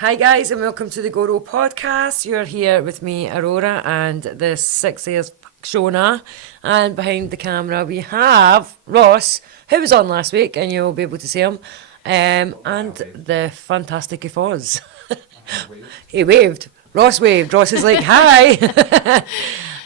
Hi guys and welcome to the GORO Podcast. You're here with me, Aurora, and the sexiest Shona. And behind the camera we have Ross, who was on last week, and you'll be able to see him. And the fantastic Foz. He waved. Ross waved. Ross is like, hi.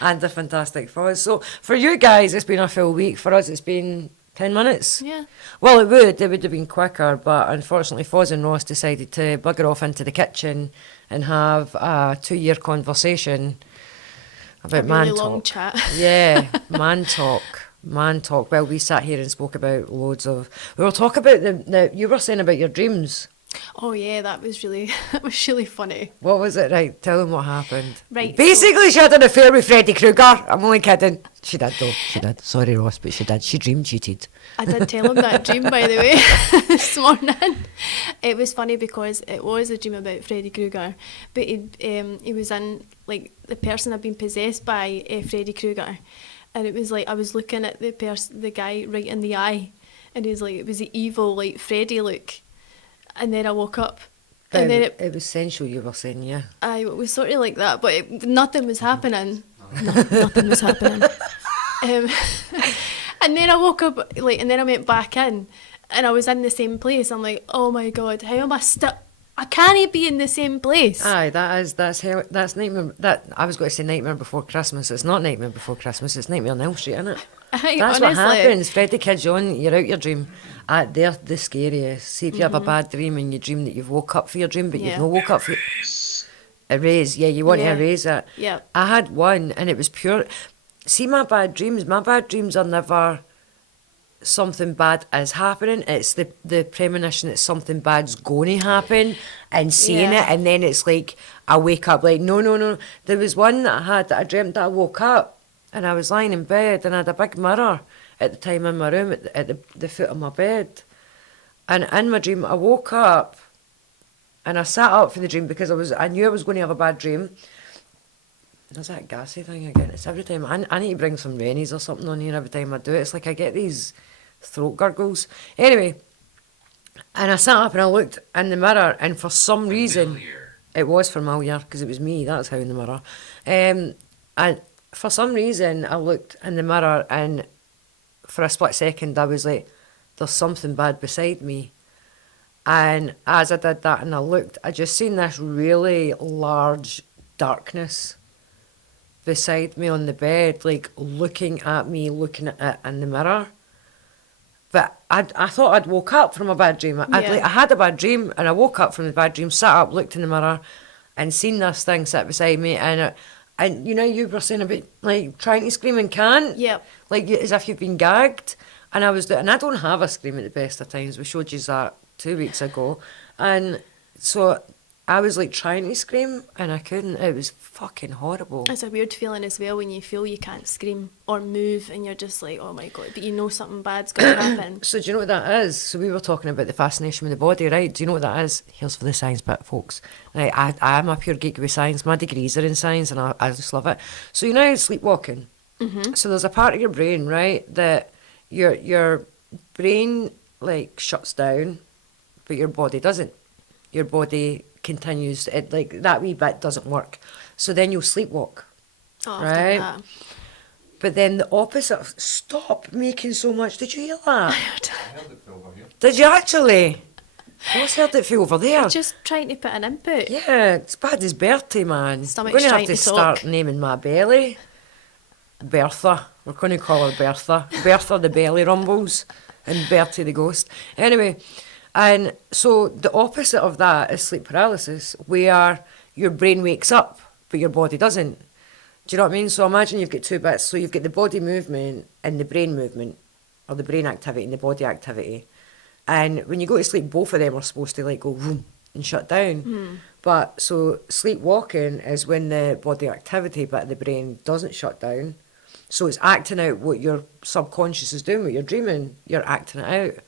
And the fantastic Foz. So for you guys, it's been a full week. For us, it's been 10 minutes? Yeah. Well, it would have been quicker, but unfortunately Foz and Ross decided to bugger off into the kitchen and have a 2-year conversation about man really talk. long chat. Yeah, man talk. Well, we sat here and spoke about loads of... We were talking about you were saying about your dreams. Oh yeah, that was really funny. What was it? Right, tell them what happened. Right. Basically, she had an affair with Freddy Krueger. I'm only kidding. She did, though. She did. Sorry, Ross, but she did. She dream cheated. I did tell him that dream, by the way, this morning. It was funny because it was a dream about Freddy Krueger, but he was in, like, the person had been possessed by Freddy Krueger, and it was like I was looking at the guy right in the eye, and he was like, it was the evil, like, Freddy look. And then I woke up, and then it was sensual, you were saying, yeah. It was sort of like that, but nothing was happening. Nothing was happening. And then I woke up, like, and then I went back in, and I was in the same place. I'm like, oh my god, how am I still? I can't be in the same place. Aye, that's Nightmare. That I was going to say Nightmare Before Christmas. It's not Nightmare Before Christmas. It's Nightmare on Elm Street, isn't it? Aye, That's honestly. what happens. Freddy kids you on. You're out your dream. They're the scariest. See if you have a bad dream and you dream that you've woke up for your dream, but you've not woke up for erase. Yeah, you want to erase it. Yeah. I had one and it was pure. See, my bad dreams are never something bad is happening. It's the premonition that something bad's going to happen and seeing it, and then it's like I wake up like no. There was one that I dreamt that I woke up and I was lying in bed and I had a big mirror at the time in my room at the foot of my bed, and in my dream I woke up and I sat up for the dream because I knew I was going to have a bad dream. There's that gassy thing again. It's every time I need to bring some Rennies or something on here every time I do it. It's like I get these throat gurgles. Anyway, and I sat up and I looked in the mirror, and for some reason it was familiar because it was me. That's how in the mirror. And for some reason I looked in the mirror, and for a split second I was like, there's something bad beside me. And as I did that and I looked, I just seen this really large darkness beside me on the bed, like looking at me, looking at it in the mirror. But I thought I'd woke up from a bad dream. I had a bad dream, and I woke up from the bad dream, sat up, looked in the mirror, and seen this thing sit beside me. And you know, you were saying about like trying to scream and can't. Yep. Like as if you've been gagged. And I don't have a scream at the best of times. We showed you that 2 weeks ago, and so I was like trying to scream and I couldn't. It was fucking horrible. It's a weird feeling as well when you feel you can't scream or move and you're just like, oh my god, but you know something bad's going to happen. So do you know what that is? So we were talking about the fascination with the body, right? Do you know what that is? Here's for the science bit, folks. Right, I am a pure geek with science. My degrees are in science and I just love it. So you know sleepwalking? Mm-hmm. So there's a part of your brain, right, that your brain like shuts down, but your body doesn't. Your body continues, it like that wee bit doesn't work, so then you'll sleepwalk. Right? That. But then the opposite of, stop making so much. Did you hear that? I heard it feel over here. Did you actually? What's heard it feel over there? Just trying to put an input. Yeah, it's bad as Bertie, man. Stomach's I'm going to have trying to to start talk. naming my belly Bertha. We're going to call her Bertha. Bertha the belly rumbles and Bertie the ghost. Anyway, and so the opposite of that is sleep paralysis, where your brain wakes up, but your body doesn't. Do you know what I mean? So imagine you've got two bits. So you've got the body movement and the brain movement, or the brain activity and the body activity. And when you go to sleep, both of them are supposed to like go vroom and shut down. Mm. But so sleepwalking is when the body activity bit of the brain doesn't shut down. So it's acting out what your subconscious is doing, what you're dreaming, you're acting it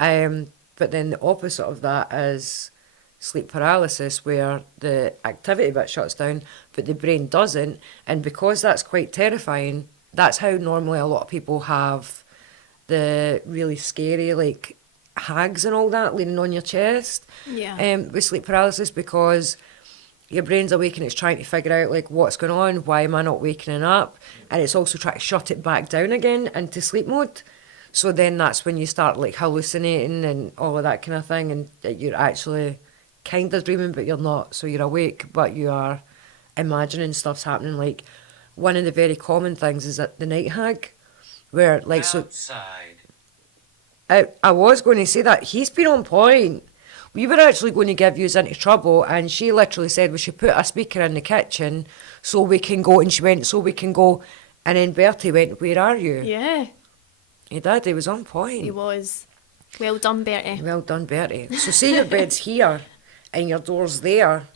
out. But then the opposite of that is sleep paralysis, where the activity bit shuts down, but the brain doesn't. And because that's quite terrifying, that's how normally a lot of people have the really scary, like, hags and all that, leaning on your chest. Yeah. With sleep paralysis, because your brain's awake and it's trying to figure out like what's going on, why am I not waking up, and it's also trying to shut it back down again into sleep mode. So then that's when you start like hallucinating and all of that kind of thing, and you're actually kind of dreaming but you're not. So you're awake but you are imagining stuff's happening. Like one of the very common things is that the night hag, where like Outside. I was going to say that he's been on point. We were actually going to give you into trouble, and she literally said we should put a speaker in the kitchen so we can go, and she went, so we can go, and then Bertie went, where are you? Yeah. He did, he was on point. He was. Well done, Bertie. Well done, Bertie. So say your bed's here and your door's there.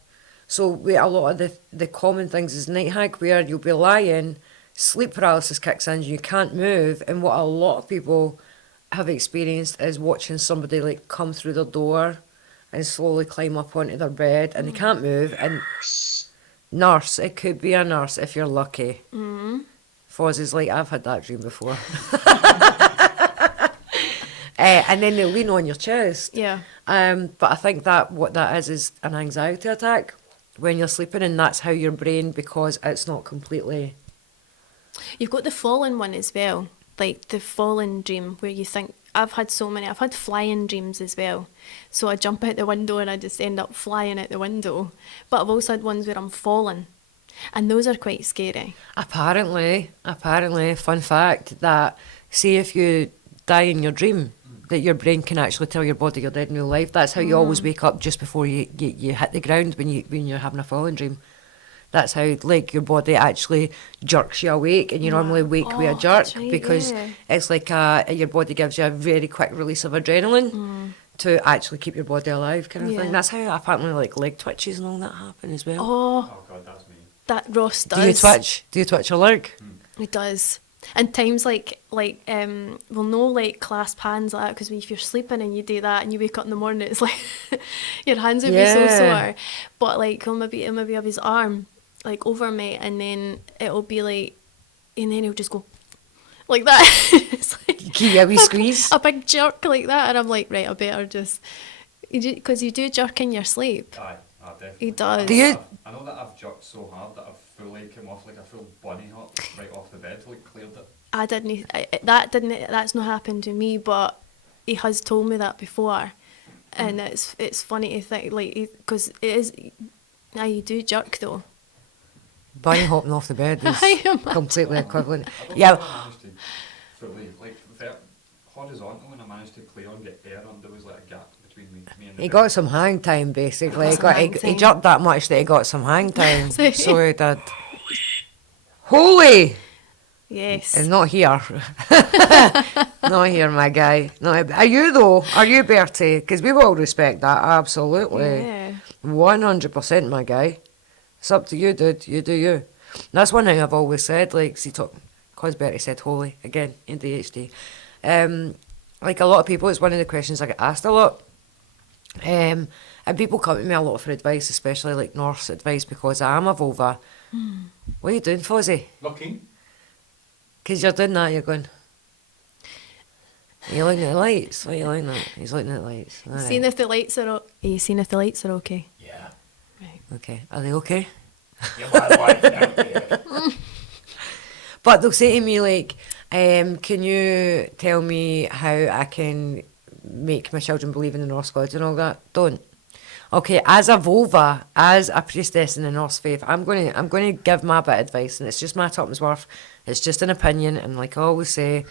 So with a lot of the common things is night hag, where you'll be lying, sleep paralysis kicks in, you can't move, and what a lot of people have experienced is watching somebody like come through their door and slowly climb up onto their bed, and they can't move. And nurse, it could be a nurse if you're lucky. Mm-hmm. Foz is like, I've had that dream before. And then they lean on your chest. Yeah. But I think that what that is an anxiety attack when you're sleeping, and that's how your brain, because it's not completely... You've got the fallen one as well, like the fallen dream where you think, I've had flying dreams as well. So I jump out the window and I just end up flying out the window. But I've also had ones where I'm falling, and those are quite scary. Apparently, fun fact, that say if you die in your dream, that your brain can actually tell your body you're dead in real life. That's how you always wake up just before you hit the ground when you're having a falling dream. That's how, like, your body actually jerks you awake, and you normally wake with a jerk, that's right, because yeah. it's like your body gives you a very quick release of adrenaline to actually keep your body alive, kind of Yeah. thing. That's how apparently like leg twitches and all that happen as well. Oh, Oh God, that's me. that Ross does. Do you twitch? Do you twitch a leg? He does. And times like we'll know like clasp hands like that, because if you're sleeping and you do that and you wake up in the morning, it's like your hands would be so Yeah. sore. But like he'll maybe have his arm like over me, and then it'll be like, and then he'll just go like that. It's like Give you a wee squeeze. a big jerk like that, and I'm like, right, I better just, because you do jerk in your sleep. Aye, definitely. He does. Do you- I know that I've jerked so hard that I've fully come off like a full bunny hop right off the bed, like cleared it. That's not happened to me, but he has told me that before, and it's funny to think, like, because it is. Now you do jerk though. Bunny hopping off the bed is I am. completely equivalent. I don't Yeah. think I managed to fully, like, horizontal, when I managed to clear on, get air on, there was like a gap between me and the He bed. got some hang time, basically. He, Got some hang he time. jerked that much that he got some hang time. So- So he did. Holy! Yes. It's not here. Not here, my guy. Not, are you, though? Are you, Bertie? Because we will respect that, absolutely. Yeah. 100%, my guy. It's up to you, dude. You do you. That's one thing I've always said, like, see, because Bertie said holy, again, ADHD. Like a lot of people, it's one of the questions I get asked a lot. And people come to me a lot for advice, especially like nurse advice, because I am a vulva. What are you doing, Fozzie? Looking. Because you're doing that, you're going... Are you looking at the lights? What are you looking at? He's looking at the lights. All right. Seeing if the lights are. Are you seeing if the lights are okay? Yeah. Right. Okay, are they okay? Yeah, my wife, yeah. But they'll say to me, like, can you tell me how I can make my children believe in the Norse gods and all that? Don't. Okay, as a vulva, as a priestess in the Norse faith, I'm going to give my bit of advice, and it's just my tuppence worth. It's just an opinion, and like I always say,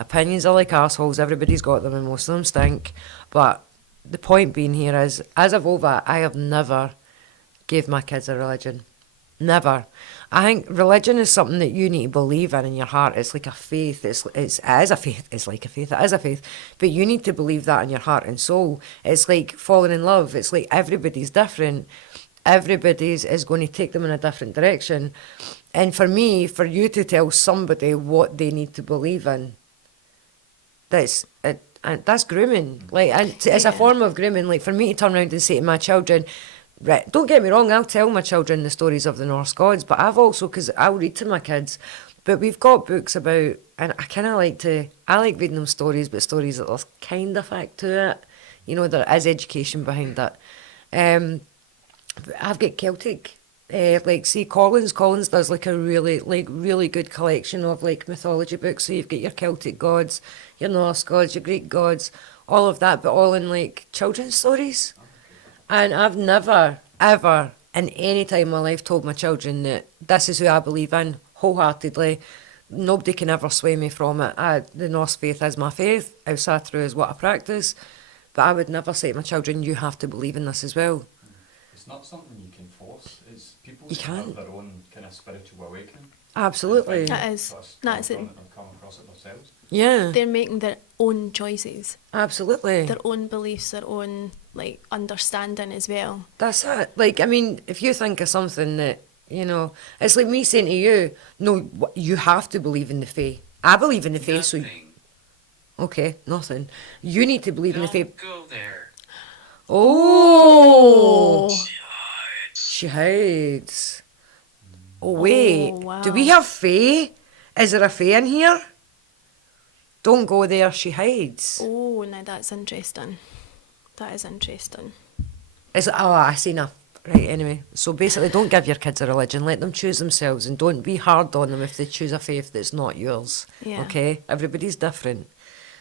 opinions are like arseholes. Everybody's got them, and most of them stink. But the point being here is, as a vulva, I have never gave my kids a religion. Never. I think religion is something that you need to believe in your heart. It's like a faith. It is a faith. It's like a faith. It is a faith. But you need to believe that in your heart and soul. It's like falling in love. It's like everybody's different. Everybody's is going to take them in a different direction. And for me, for you to tell somebody what they need to believe in, that's grooming. Like, and it's a form of grooming. Like, for me to turn around and say to my children, right, don't get me wrong, I'll tell my children the stories of the Norse gods, but I've also, because I'll read to my kids, But we've got books about, and I like reading them stories, but stories that there's kind of fact to it. You know, there is education behind it. But I've got Celtic, like see Collins. Collins does like a really good collection of like mythology books. So you've got your Celtic gods, your Norse gods, your Greek gods, all of that, but all in like children's stories. And I've never, ever, in any time in my life told my children that this is who I believe in wholeheartedly. Nobody can ever sway me from it. The Norse faith is my faith. Ausatra is what I practice. But I would never say to my children, you have to believe in this as well. It's not something you can force. It's people You that have can't. their own kind of spiritual awakening. Absolutely. That is. That's it. They've come across it themselves. Yeah, They're making their own choices, absolutely. their own beliefs, their own like understanding as well. That's it. Like, I mean, if you think of something that, you know, it's like me saying to you, no, you have to believe in the fae. I believe in the fae, so... Okay, nothing. You need to believe in the fae. Don't go there. Oh! She hides. Oh, wait. wow. Do we have fae? Is there a fae in here? Don't go there, she hides. Oh, now that's interesting. That is interesting. I see now. Right, anyway. So basically, don't give your kids a religion. Let them choose themselves and don't be hard on them if they choose a faith that's not yours. Yeah. Okay? Everybody's different.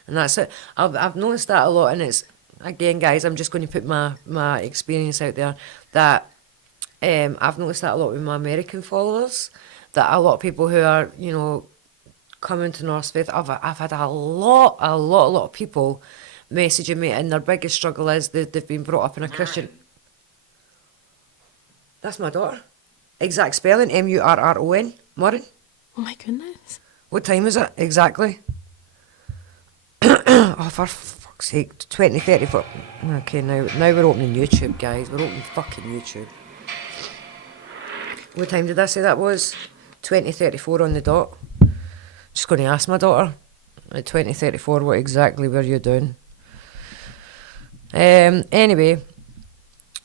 And that's it. I've noticed that a lot, and it's, again, guys, I'm just going to put my experience out there, that I've noticed that a lot with my American followers, that a lot of people who are, you know, coming to Norse faith, I've had a lot of people messaging me, and their biggest struggle is they've been brought up in a Christian... That's my daughter. Exact spelling, Murron, Murron. Oh my goodness. What time is it exactly? Oh, for fuck's sake, 2034. Okay, now we're opening YouTube, guys. We're opening fucking YouTube. What time did I say that was? 2034 on the dot. Just going to ask my daughter at 2034 what exactly were you doing. Anyway,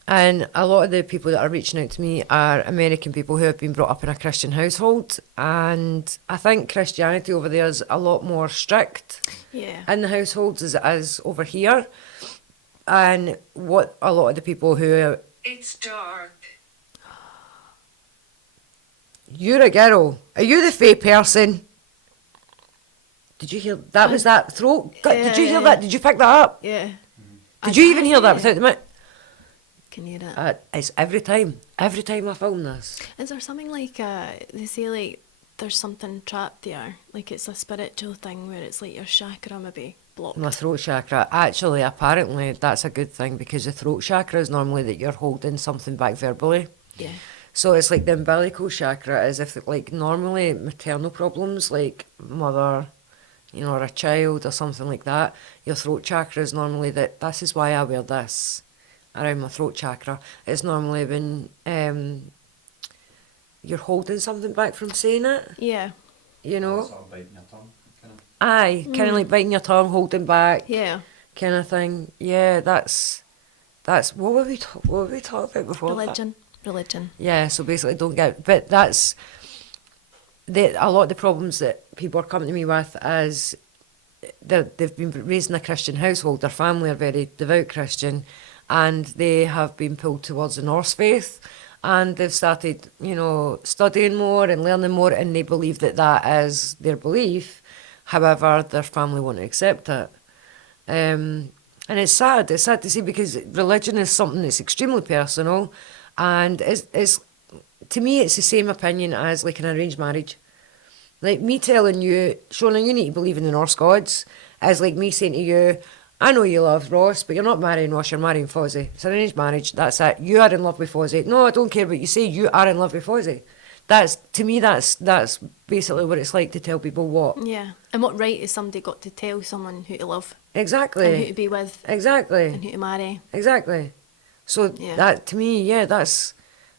and a lot of the people that are reaching out to me are American people who have been brought up in a Christian household, and I think Christianity over there is a lot more strict Yeah. in the households as it is over here. And what a lot of the people who... It's dark. You're a girl. Are you the fey person? Did you hear... That was that throat? Did you hear that? Did you pick that up? Yeah. Did you even hear that without the mic? Can you hear it? It's every time I film this. Is there something like they say like there's something trapped there, like it's a spiritual thing where it's like your chakra maybe blocked? My throat chakra. Actually, apparently, that's a good thing, because the throat chakra is normally that you're holding something back verbally. Yeah. So it's like the umbilical chakra is if, like, normally maternal problems, like mother, you know, or a child or something like that, your throat chakra is normally that. This is why I wear this around my throat chakra. It's normally when you're holding something back from saying it, Yeah. you know? Sort of biting your tongue, kind of. Aye, kind of like biting your tongue, holding back, Yeah. kind of thing. Yeah, that's what were we talking about before? that? Religion. Yeah, so basically don't get... But that's... a lot of the problems that people are coming to me with is they've been raised in a Christian household, their family are very devout Christian, and they have been pulled towards the Norse faith, and they've started, you know, studying more and learning more, and they believe that that is their belief. However, their family won't accept it. And it's sad to see, because religion is something that's extremely personal, and it's to me, it's the same opinion as like an arranged marriage. Like me telling you, Shona, you need to believe in the Norse gods, is like me saying to you, I know you love Ross, but you're not marrying Ross, you're marrying Fozzie. It's an arranged marriage, that's it. You are in love with Fozzie. No, I don't care what you say, you are in love with Fozzie. To me, that's basically what it's like to tell people what. Yeah. And what right has somebody got to tell someone who to love Exactly. and who to be with Exactly. and who to marry? Exactly. So Yeah. that, to me, yeah, that's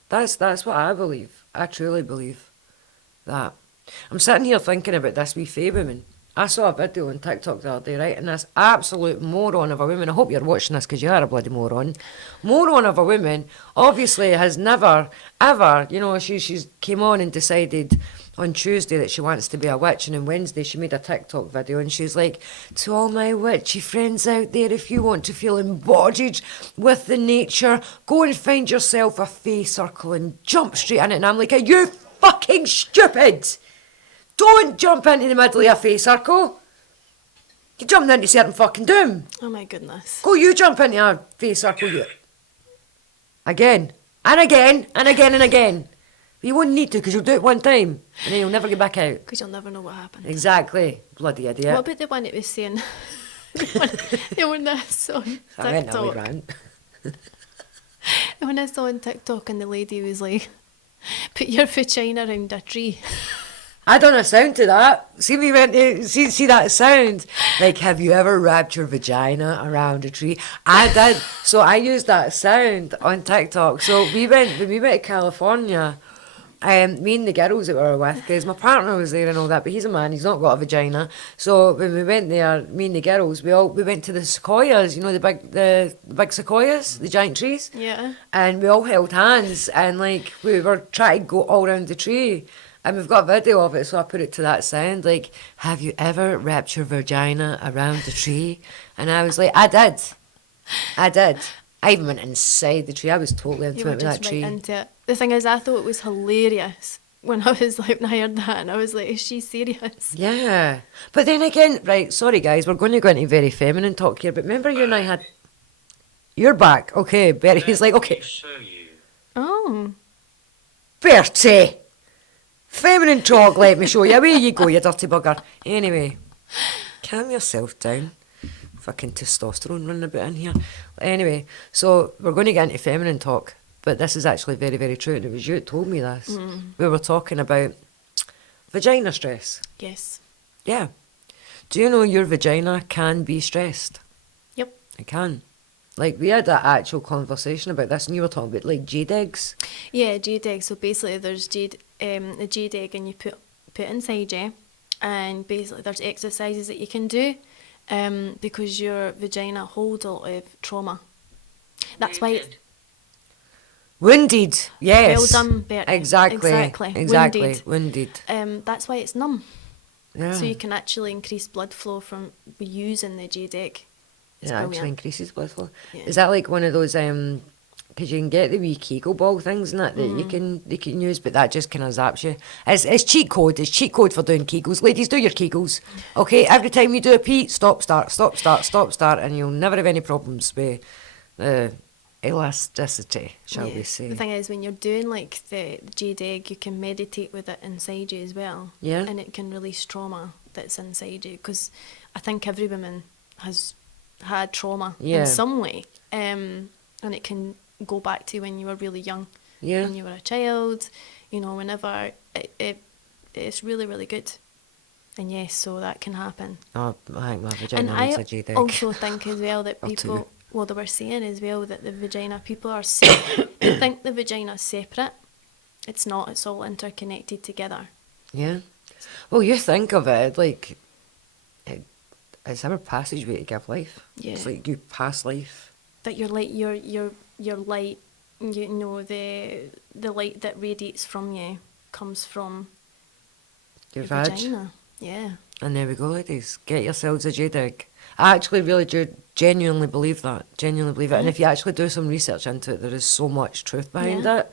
what I believe. I truly believe that. I'm sitting here thinking about this wee fae woman. I saw a video on TikTok the other day, right, and this absolute moron of a woman, I hope you're watching this because you are a bloody moron of a woman, obviously has never, ever, you know, she's came on and decided on Tuesday that she wants to be a witch, and on Wednesday she made a TikTok video and she's like, to all my witchy friends out there, if you want to feel embodied with the nature, go and find yourself a fae circle and jump straight in it. And I'm like, are you fucking stupid? Don't jump into the middle of a fae circle. You're jumping into certain fucking doom. Oh my goodness. Go you jump into a fae circle, you. Again. And again, and again, and again. But you won't need to, because you'll do it one time, and then you'll never get back out. Because you'll never know what happened. Exactly. Bloody idiot. What about the one that was saying, the one that I saw on I went a wee TikTok? rant. The one I saw on TikTok and the lady was like, put your vagina around a tree. I done a sound to that. See me went to, see that sound. Like, have you ever wrapped your vagina around a tree? I did. So I used that sound on TikTok. So when we went to California, me and the girls that we were with, because my partner was there and all that, but he's a man, he's not got a vagina. So when we went there, me and the girls, we went to the sequoias, you know, the big sequoias, the giant trees. Yeah. And we all held hands and like we were trying to go all around the tree. And we've got a video of it, so I put it to that sound, like, have you ever wrapped your vagina around the tree? And I was like, I did. I even went inside the tree. I was totally You into were it with that just tree. right into it. The thing is, I thought it was hilarious when I was like, when I heard that, and I was like, is she serious? Yeah. But then again, right, sorry guys, we're going to go into very feminine talk here, but remember you and I had... You're back. Okay, Bertie's like, okay. Show you. Oh. Bertie! Feminine talk, let me show you. Away you go, you dirty bugger. Anyway, calm yourself down. Fucking testosterone running about in here. Anyway, so we're going to get into feminine talk, but this is actually very, very true. And it was you that told me this. We were talking about vagina stress. Yes. Yeah. Do you know your vagina can be stressed? Yep. It can. Like, we had an actual conversation about this, and you were talking about, like, jade eggs. Yeah, jade egg. So basically, there's the jade egg, and you put inside you, and basically there's exercises that you can do, because your vagina holds a lot of trauma. That's why it's Wounded, yes. well done, Bertie. Exactly. Wounded. That's why it's numb. Yeah. So you can actually increase blood flow from using the jade egg. It's It actually brilliant. increases blood flow. Yeah. Is that like one of those, because you can get the wee Kegel ball things and that you can use, but that just kind of zaps you. It's cheat code. It's cheat code for doing Kegels. Ladies, do your Kegels. Okay, every time you do a pee, stop, start, and you'll never have any problems with elasticity, shall we say. The thing is, when you're doing like the jade egg, you can meditate with it inside you as well. Yeah. And it can release trauma that's inside you, because I think every woman has had trauma Yeah. in some way. And it can go back to when you were really young. Yeah. When you were a child, whenever it's really, really good. And yes, so that can happen. Oh, I think my And vagina I needs a jade egg. also think as well that Or two. people, well, they were saying as well that the vagina, people are they think the vagina's separate. It's not. It's all interconnected together. Yeah. Well, you think of it, like, it's our passageway to give life. Yeah. It's like you pass life. That your light, your light, the light that radiates from you comes from Your your vag. vagina. Yeah. And there we go, ladies. Get yourselves a jade egg. I actually really do genuinely believe that. Genuinely believe it. And if you actually do some research into it, there is so much truth behind Yeah. it.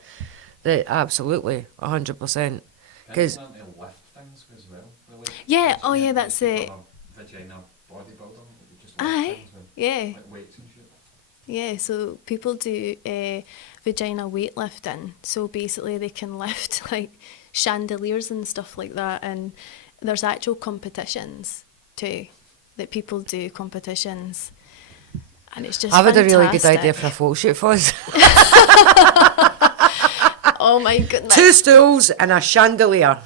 That absolutely, 100%. Because And to lift things as well. Really. Yeah, oh yeah, Like that's you it. become a vagina bodybuilder. You just lift Aye, things with, yeah. like weights and shit. Yeah, so people do vagina weightlifting. So basically they can lift like chandeliers and stuff like that. And there's actual competitions too, that people do competitions. And it's just I've had a really good fantastic. idea for a photo shoot for us. Oh my goodness. 2 stools and a chandelier.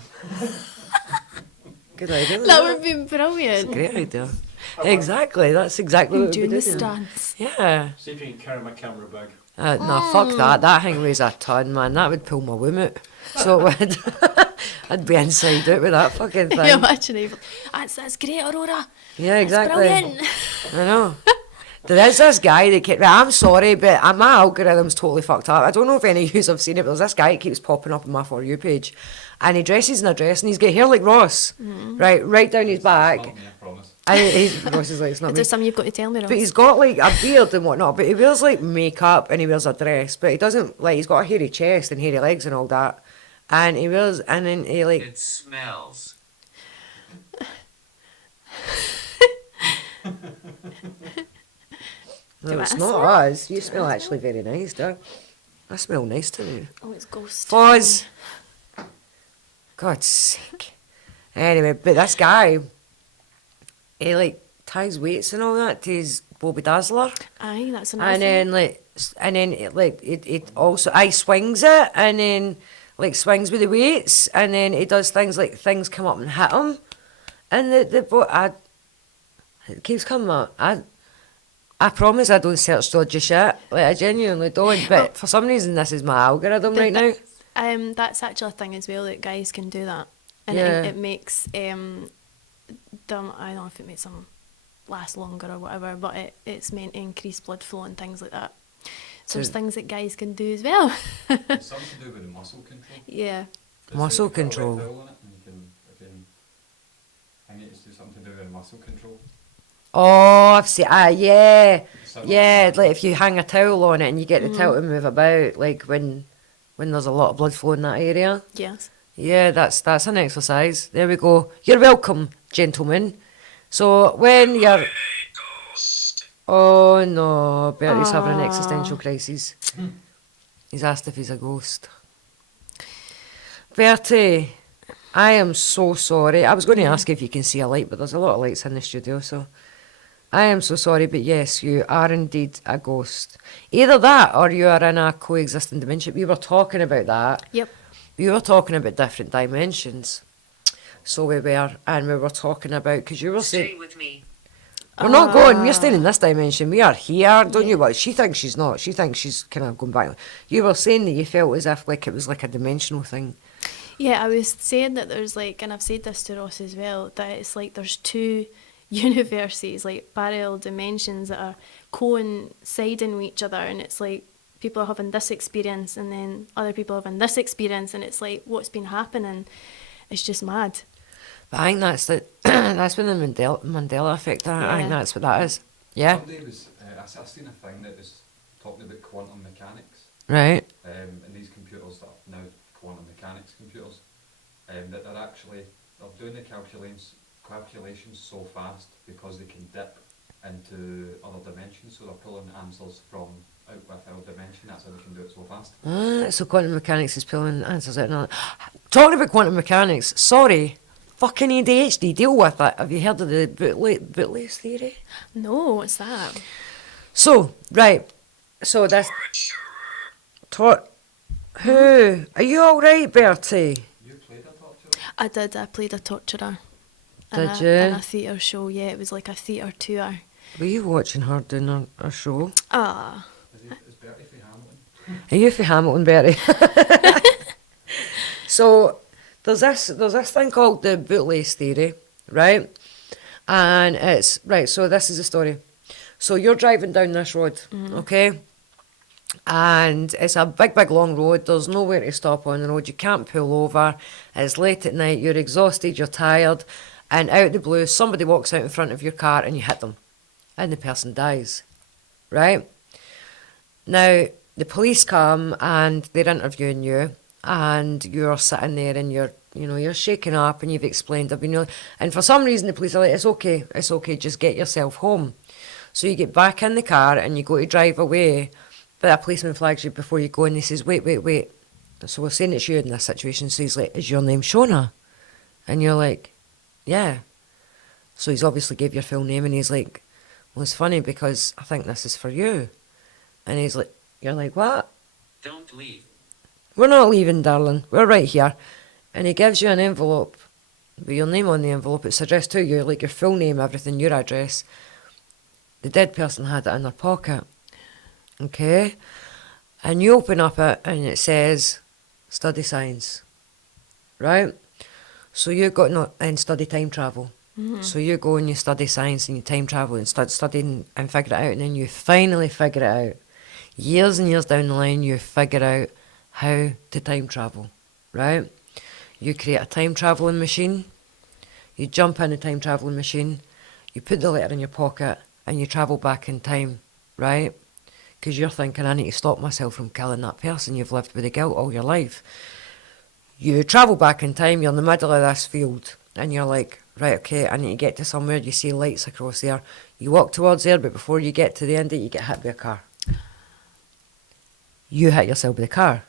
Good idea. That would be brilliant. Great idea. Exactly. That's exactly what Doing we'd the be doing. stance. Yeah. See if you can carry my camera bag. No, fuck that. That thing weighs a ton, man. That would pull my womb out. So it would. I'd be inside out with that fucking thing. You imagine that's great, Aurora. Yeah, exactly. That's brilliant. I know. There is this guy that kept, right, I'm sorry, but my algorithm's totally fucked up. I don't know if any of you have seen it, but there's this guy that keeps popping up on my For You page. And he dresses in a dress and he's got hair like Ross. Right down his back. It's not me, I promise. And Ross is like, it's not Is me. there something you've got to tell me, Ross? But he's got like a beard and whatnot, but he wears like makeup and he wears a dress, but he doesn't, like, he's got a hairy chest and hairy legs and all that. And he wears, and then he like, It smells. no, it's I not smell? us. You smell actually very nice, Dad. I smell nice to you. Oh, it's ghost. Fuzz. God's sake. Anyway, but this guy, he like ties weights and all that to his Bobby Dazzler. Aye, that's another And thing. then it also swings it and then like swings with the weights and then he does things like things come up and hit him and it keeps coming up. I promise I don't search dodgy shit. Like I genuinely don't. But for some reason this is my algorithm right now. That's actually a thing as well that guys can do that, and Yeah. it makes them. I don't know if it makes them last longer or whatever, but it's meant to increase blood flow and things like that. So there's So- things that guys can do as well. It's something to do with the muscle control. Yeah. It's Muscle like you put a wet control. towel on it and I think it's something to do with muscle control. Oh, I've seen. Yeah, Something yeah. like that. Like if you hang a towel on it and you get the towel to move about, like when there's a lot of blood flow in that area. Yes. Yeah, that's an exercise. There we go. You're welcome, gentlemen. So when you're, oh no, Bertie's having an existential crisis. He's asked if he's a ghost. Bertie, I am so sorry. I was going to ask if you can see a light, but there's a lot of lights in the studio, so I am so sorry, but yes, you are indeed a ghost. Either that or you are in a coexisting dimension. We were talking about that. Yep. We were talking about different dimensions. So we were, and we were talking about, because you were saying, Stay with me. we're not going, we're staying in this dimension, we are here, don't you? What? She thinks she's not, she thinks she's kind of going back. You were saying that you felt as if like it was like a dimensional thing. Yeah, I was saying that there's like, and I've said this to Ross as well, that it's like there's two universes, like parallel dimensions that are coinciding with each other, and it's like people are having this experience and then other people are having this experience, and it's like what's been happening, it's just mad. But I think that's that's when the Mandela effect, I think Yeah. that's what that is. Yeah, Somebody was, I seen a thing that was talking about quantum mechanics, right. and these computers that are now quantum mechanics computers, that they're doing the calculations so fast because they can dip into other dimensions, so they're pulling answers from out with our dimension. That's how they can do it so fast. So quantum mechanics is pulling answers out. No. Talking about quantum mechanics, sorry, fucking ADHD, deal with it. Have you heard of the Bootlace theory? No, what's that? So, right, so this... Who? Are you alright, Bertie? You played a torture? I did, I played a torturer. Did In you? a theatre show, yeah, it was like a theatre tour. Were you watching her doing her show? Ah, Is Bertie from Hamilton? Are you for Hamilton, Bertie? So there's this thing called the Bootlace theory, right? And it's right. So this is the story. So you're driving down this road, okay? And it's a big, long road. There's nowhere to stop on the road. You can't pull over. It's late at night. You're exhausted. You're tired. And out of the blue, somebody walks out in front of your car and you hit them, and the person dies, right? Now the police come and they're interviewing you, and you're sitting there and you're shaking up and you've explained it, and for some reason the police are like, it's okay, just get yourself home. So you get back in the car and you go to drive away, but a policeman flags you before you go and he says, wait. So we're saying it's you in this situation. So he's like, is your name Shona? And you're like, yeah. So he's obviously gave your full name and he's like, well, it's funny because I think this is for you. And he's like, you're like, what? Don't leave. We're not leaving, darling. We're right here. And he gives you an envelope with your name on the envelope. It's addressed to you, like your full name, everything, your address. The dead person had it in their pocket. Okay? And you open up it and it says, study science. Right? So you've got and study time travel. So you go and you study science and you time travel and start studying and figure it out, and then you finally figure it out. Years and years down the line, you figure out how to time travel, right? You create a time traveling machine, you jump in a time traveling machine, you put the letter in your pocket, and you travel back in time, right? Because you're thinking, I need to stop myself from killing that person. You've lived with the guilt all your life. You travel back in time, you're in the middle of this field, and you're like, right, okay, I need to get to somewhere. You see lights across there. You walk towards there, but before you get to the end of it, you get hit by a car. You hit yourself with a car,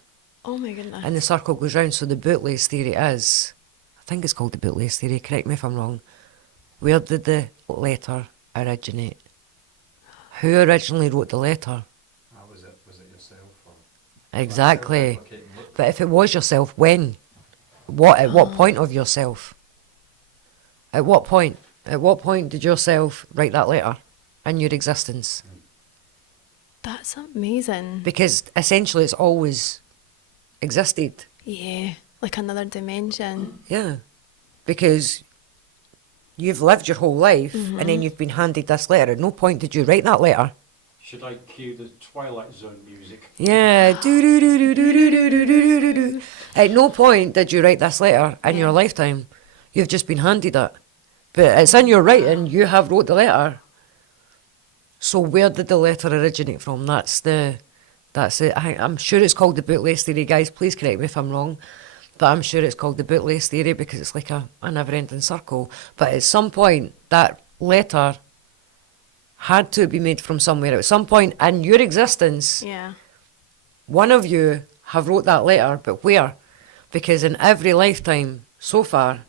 Oh my goodness. and the circle goes round. So the bootlace theory is, I think it's called the bootlace theory, correct me if I'm wrong. Where did the letter originate? Who originally wrote the letter? Was it yourself? Or Exactly. self-replicating look? But if it was yourself, when? What? At what point of yourself? At what point? At what point did yourself write that letter in your existence? That's amazing. Because essentially it's always existed. Yeah, like another dimension. Yeah. Because you've lived your whole life and then you've been handed this letter. At no point did you write that letter. Should I cue the Twilight Zone music? Yeah. Do do do do do do do do do do do. At no point did you write this letter in your lifetime. You've just been handed it. But it's in your writing, you have wrote the letter. So where did the letter originate from? That's it. I'm sure it's called the bootlace theory, guys. Please correct me if I'm wrong. But I'm sure it's called the bootlace theory because it's like a never-ending circle. But at some point, that letter had to be made from somewhere. At some point in your existence, Yeah. one of you have wrote that letter, but where? Because in every lifetime so far,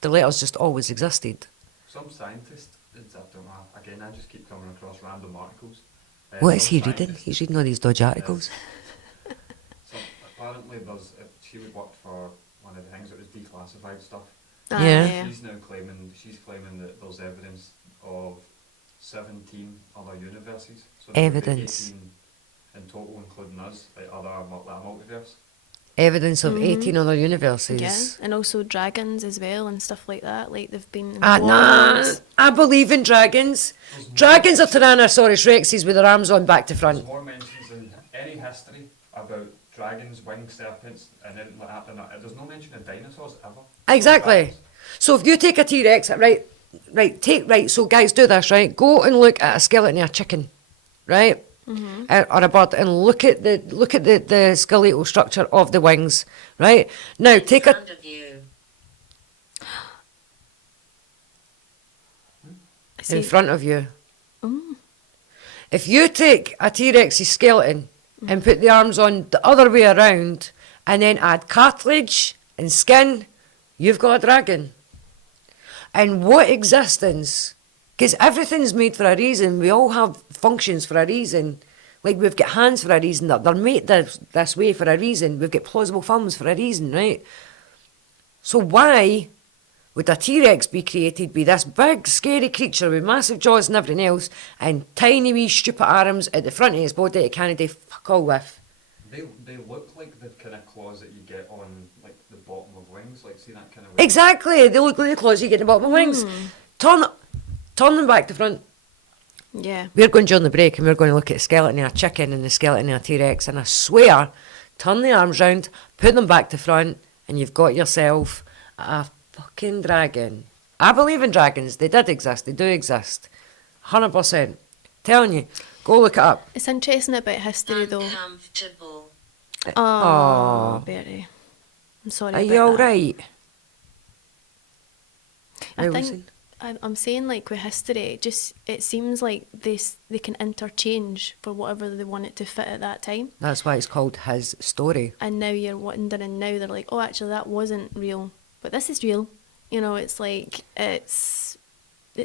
the letter's just always existed. Some scientists, I don't know, again, I just keep coming across random articles. What is some he reading? scientists- He's reading all these dodgy articles. So apparently she would work for one of the things that was declassified stuff. Yeah. She's claiming that there's evidence of 17 other universes. So there would be Evidence. 18 in total, including us, like that multiverse. Evidence of 18 other universes. Yeah, and also dragons as well and stuff like that. Like they've been in Nah, wars. I believe in dragons. Dragons are Tyrannosaurus Rexes with their arms on back to There's front. more mentions in any history about dragons, winged serpents, and anything like that. There's no mention of dinosaurs ever. Exactly. So if you take a T-Rex, so guys, do this, right? Go and look at a skeleton of a chicken, right? Or a bird, and look at the skeletal structure of the wings, right? Now take a front of you. I see. in front of you. If you take a T-Rex's skeleton and put the arms on the other way around and then add cartilage and skin, you've got a dragon. And what existence? Because everything's made for a reason. We all have functions for a reason. Like we've got hands for a reason. They're made this way for a reason. We've got plausible thumbs for a reason, right? So why would a T-Rex be created by this big, scary creature with massive jaws and everything else and tiny wee stupid arms at the front of his body it can't do fuck all with? They look like the kind of claws that you get on like the bottom of wings, like see that kind of. Exactly. They look like the claws you get in the bottom of wings. Turn them back to front. Yeah. We're going during the break and we're going to look at the skeleton of a chicken and the skeleton of a T-Rex, and I swear, turn the arms round, put them back to front, and you've got yourself a fucking dragon. I believe in dragons. They did exist. They do exist. 100%. Telling you. Go look it up. It's interesting about history though. Uncomfortable. Oh, Bertie. I'm sorry. Are about you that. alright? I think I'm saying like with history, it seems like they can interchange for whatever they want it to fit at that time. That's why it's called his story. And now you're wondering now they're like, oh, actually that wasn't real, but this is real. You know, it's like it's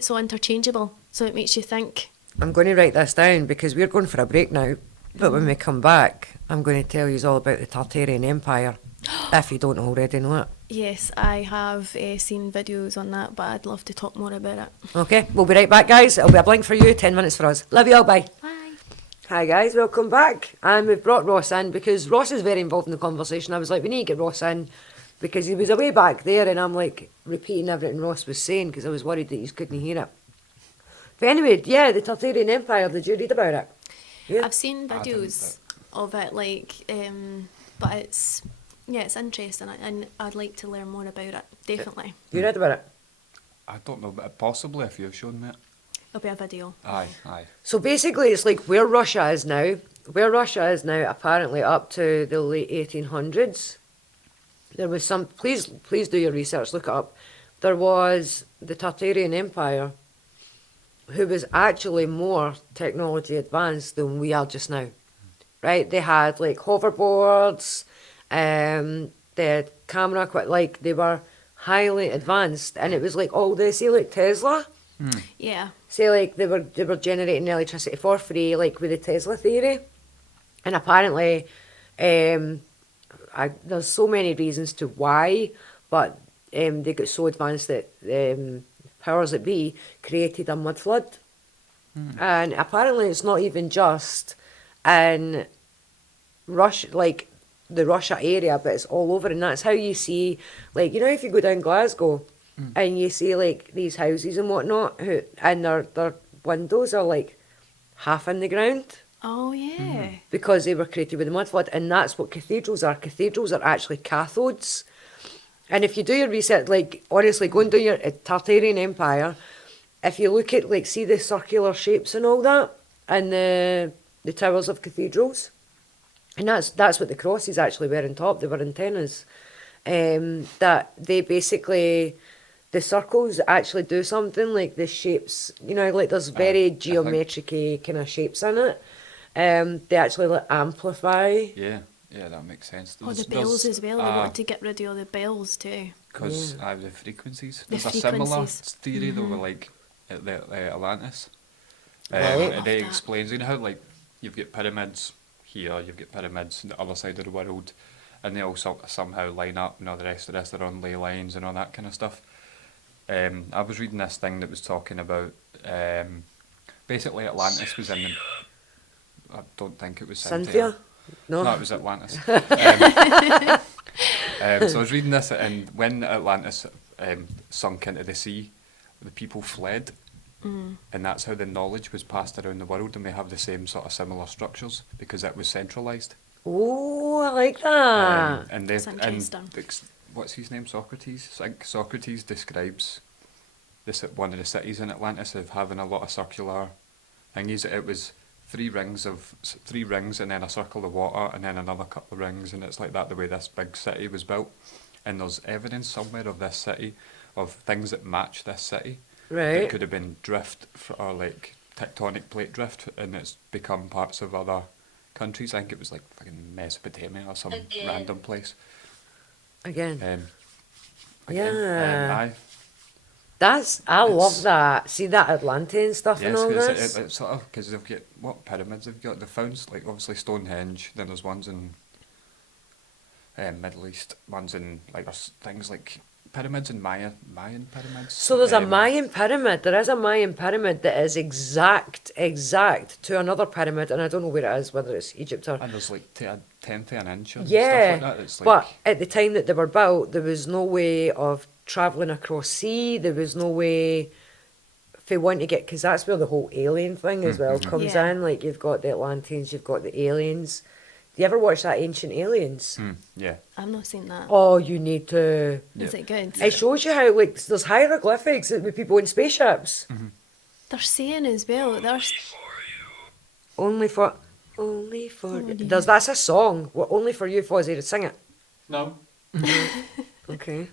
so interchangeable. So it makes you think. I'm going to write this down because we're going for a break now. But when we come back, I'm going to tell you all about the Tartarian Empire, if you don't already know it. Yes, I have seen videos on that, but I'd love to talk more about it. Okay, we'll be right back, guys. It'll be a blink for you, 10 minutes for us. Love you all, bye. Bye. Hi, guys, welcome back. And we've brought Ross in because Ross is very involved in the conversation. I was like, we need to get Ross in because he was away back there, and I'm like repeating everything Ross was saying because I was worried that you couldn't hear it. But anyway, yeah, the Tartarian Empire. Did you read about it? Yeah. I've seen I didn't, videos of it, like, but it's interesting, and I'd like to learn more about it. Definitely, You read about it? I don't know, but possibly if you've shown me it. it'll be a video. Aye, aye. So basically, it's like where Russia is now. Where Russia is now, apparently up to the late 1800s, there was some. Please do your research. Look it up. There was the Tartarian Empire, who was actually more technology advanced than we are just now. Right? They had like hoverboards, they had camera, like they were highly advanced, and it was like all they say like Tesla. Yeah. Say like they were generating electricity for free, like with the Tesla theory, and apparently, there's so many reasons to why, but they got so advanced that powers that be created a mud flood, and apparently it's not even just in Russia, like the Russia area, but it's all over, and that's how you see, like, you know, if you go down Glasgow and you see like these houses and whatnot, and their windows are like half in the ground Oh yeah. because they were created with the mud flood, and that's what cathedrals are. Cathedrals are actually cathodes. And if you do your research, like honestly, go and do your Tartarian Empire, if you look at like see the circular shapes and all that, and the towers of cathedrals, and that's what the crosses actually were on top. They were antennas. That they basically, the circles actually do something, like the shapes, you know, like there's very geometric kind of shapes in it. They actually like amplify. Yeah, that makes sense. Oh, the bells as well. They wanted to get rid of all the bells too. Because the frequencies. The There's a similar frequencies. theory though, with like Atlantis. Right. And it Love that. explains, you know how like you've got pyramids here, you've got pyramids on the other side of the world, and they all somehow line up, and all the rest of this, they're on ley lines and all that kind of stuff. I was reading this thing that was talking about basically Atlantis was in the. I don't think it was Cynthia? No. No, it was Atlantis. So I was reading this, and when Atlantis sunk into the sea, the people fled, and that's how the knowledge was passed around the world, and we have the same sort of similar structures because it was centralised. Oh, I like that. And That's interesting. What's his name? Socrates. I think Socrates describes this at one of the cities in Atlantis of having a lot of circular thingies. It was three rings and then a circle of water and then another couple of rings, and it's like that the way this big city was built. And there's evidence somewhere of this city, of things that match this city. Right. It could have been drift or like tectonic plate drift, and it's become parts of other countries. I think it was like fucking Mesopotamia or some random place. Again. Aye. I love that. See that Atlantean stuff and Yes, all because this? it's sort of, because they've got, what pyramids they've got? They found, like, obviously Stonehenge, then there's ones in Middle East, ones in, like, there's things like pyramids and Mayan pyramids. So there's a Mayan pyramid. There is a Mayan pyramid that is exact to another pyramid, and I don't know where it is, whether it's Egypt or... And there's like 10th of an inch and Yeah, stuff like that. It's like, but at the time that they were built, there was no way of travelling across sea. There was no way if you want to get... Because that's where the whole alien thing as well comes Yeah. in. Like, you've got the Atlanteans, you've got the aliens. Do you ever watch that Ancient Aliens? yeah. I've not seen that. Oh, you need to... Is it good? It shows you how, like, there's hieroglyphics with people in spaceships. They're saying as well. There's Only for... That's a song. Well, only for you, Fozzie, to sing it. No. Okay.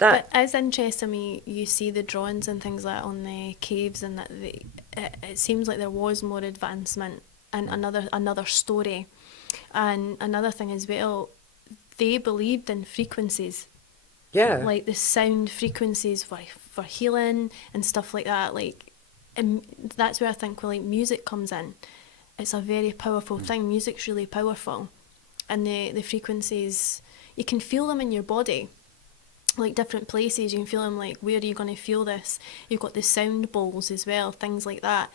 But it's interesting me. You see the drawings and things like that on the caves, and that it seems like there was more advancement and another story, and another thing as well. They believed in frequencies, Yeah. like the sound frequencies for healing and stuff like that. Like, and that's where I think like music comes in. It's a very powerful thing. Music's really powerful, and the frequencies, you can feel them in your body. Like different places, you can feel them. Like, where are you going to feel this? You've got the sound bowls as well, things like that.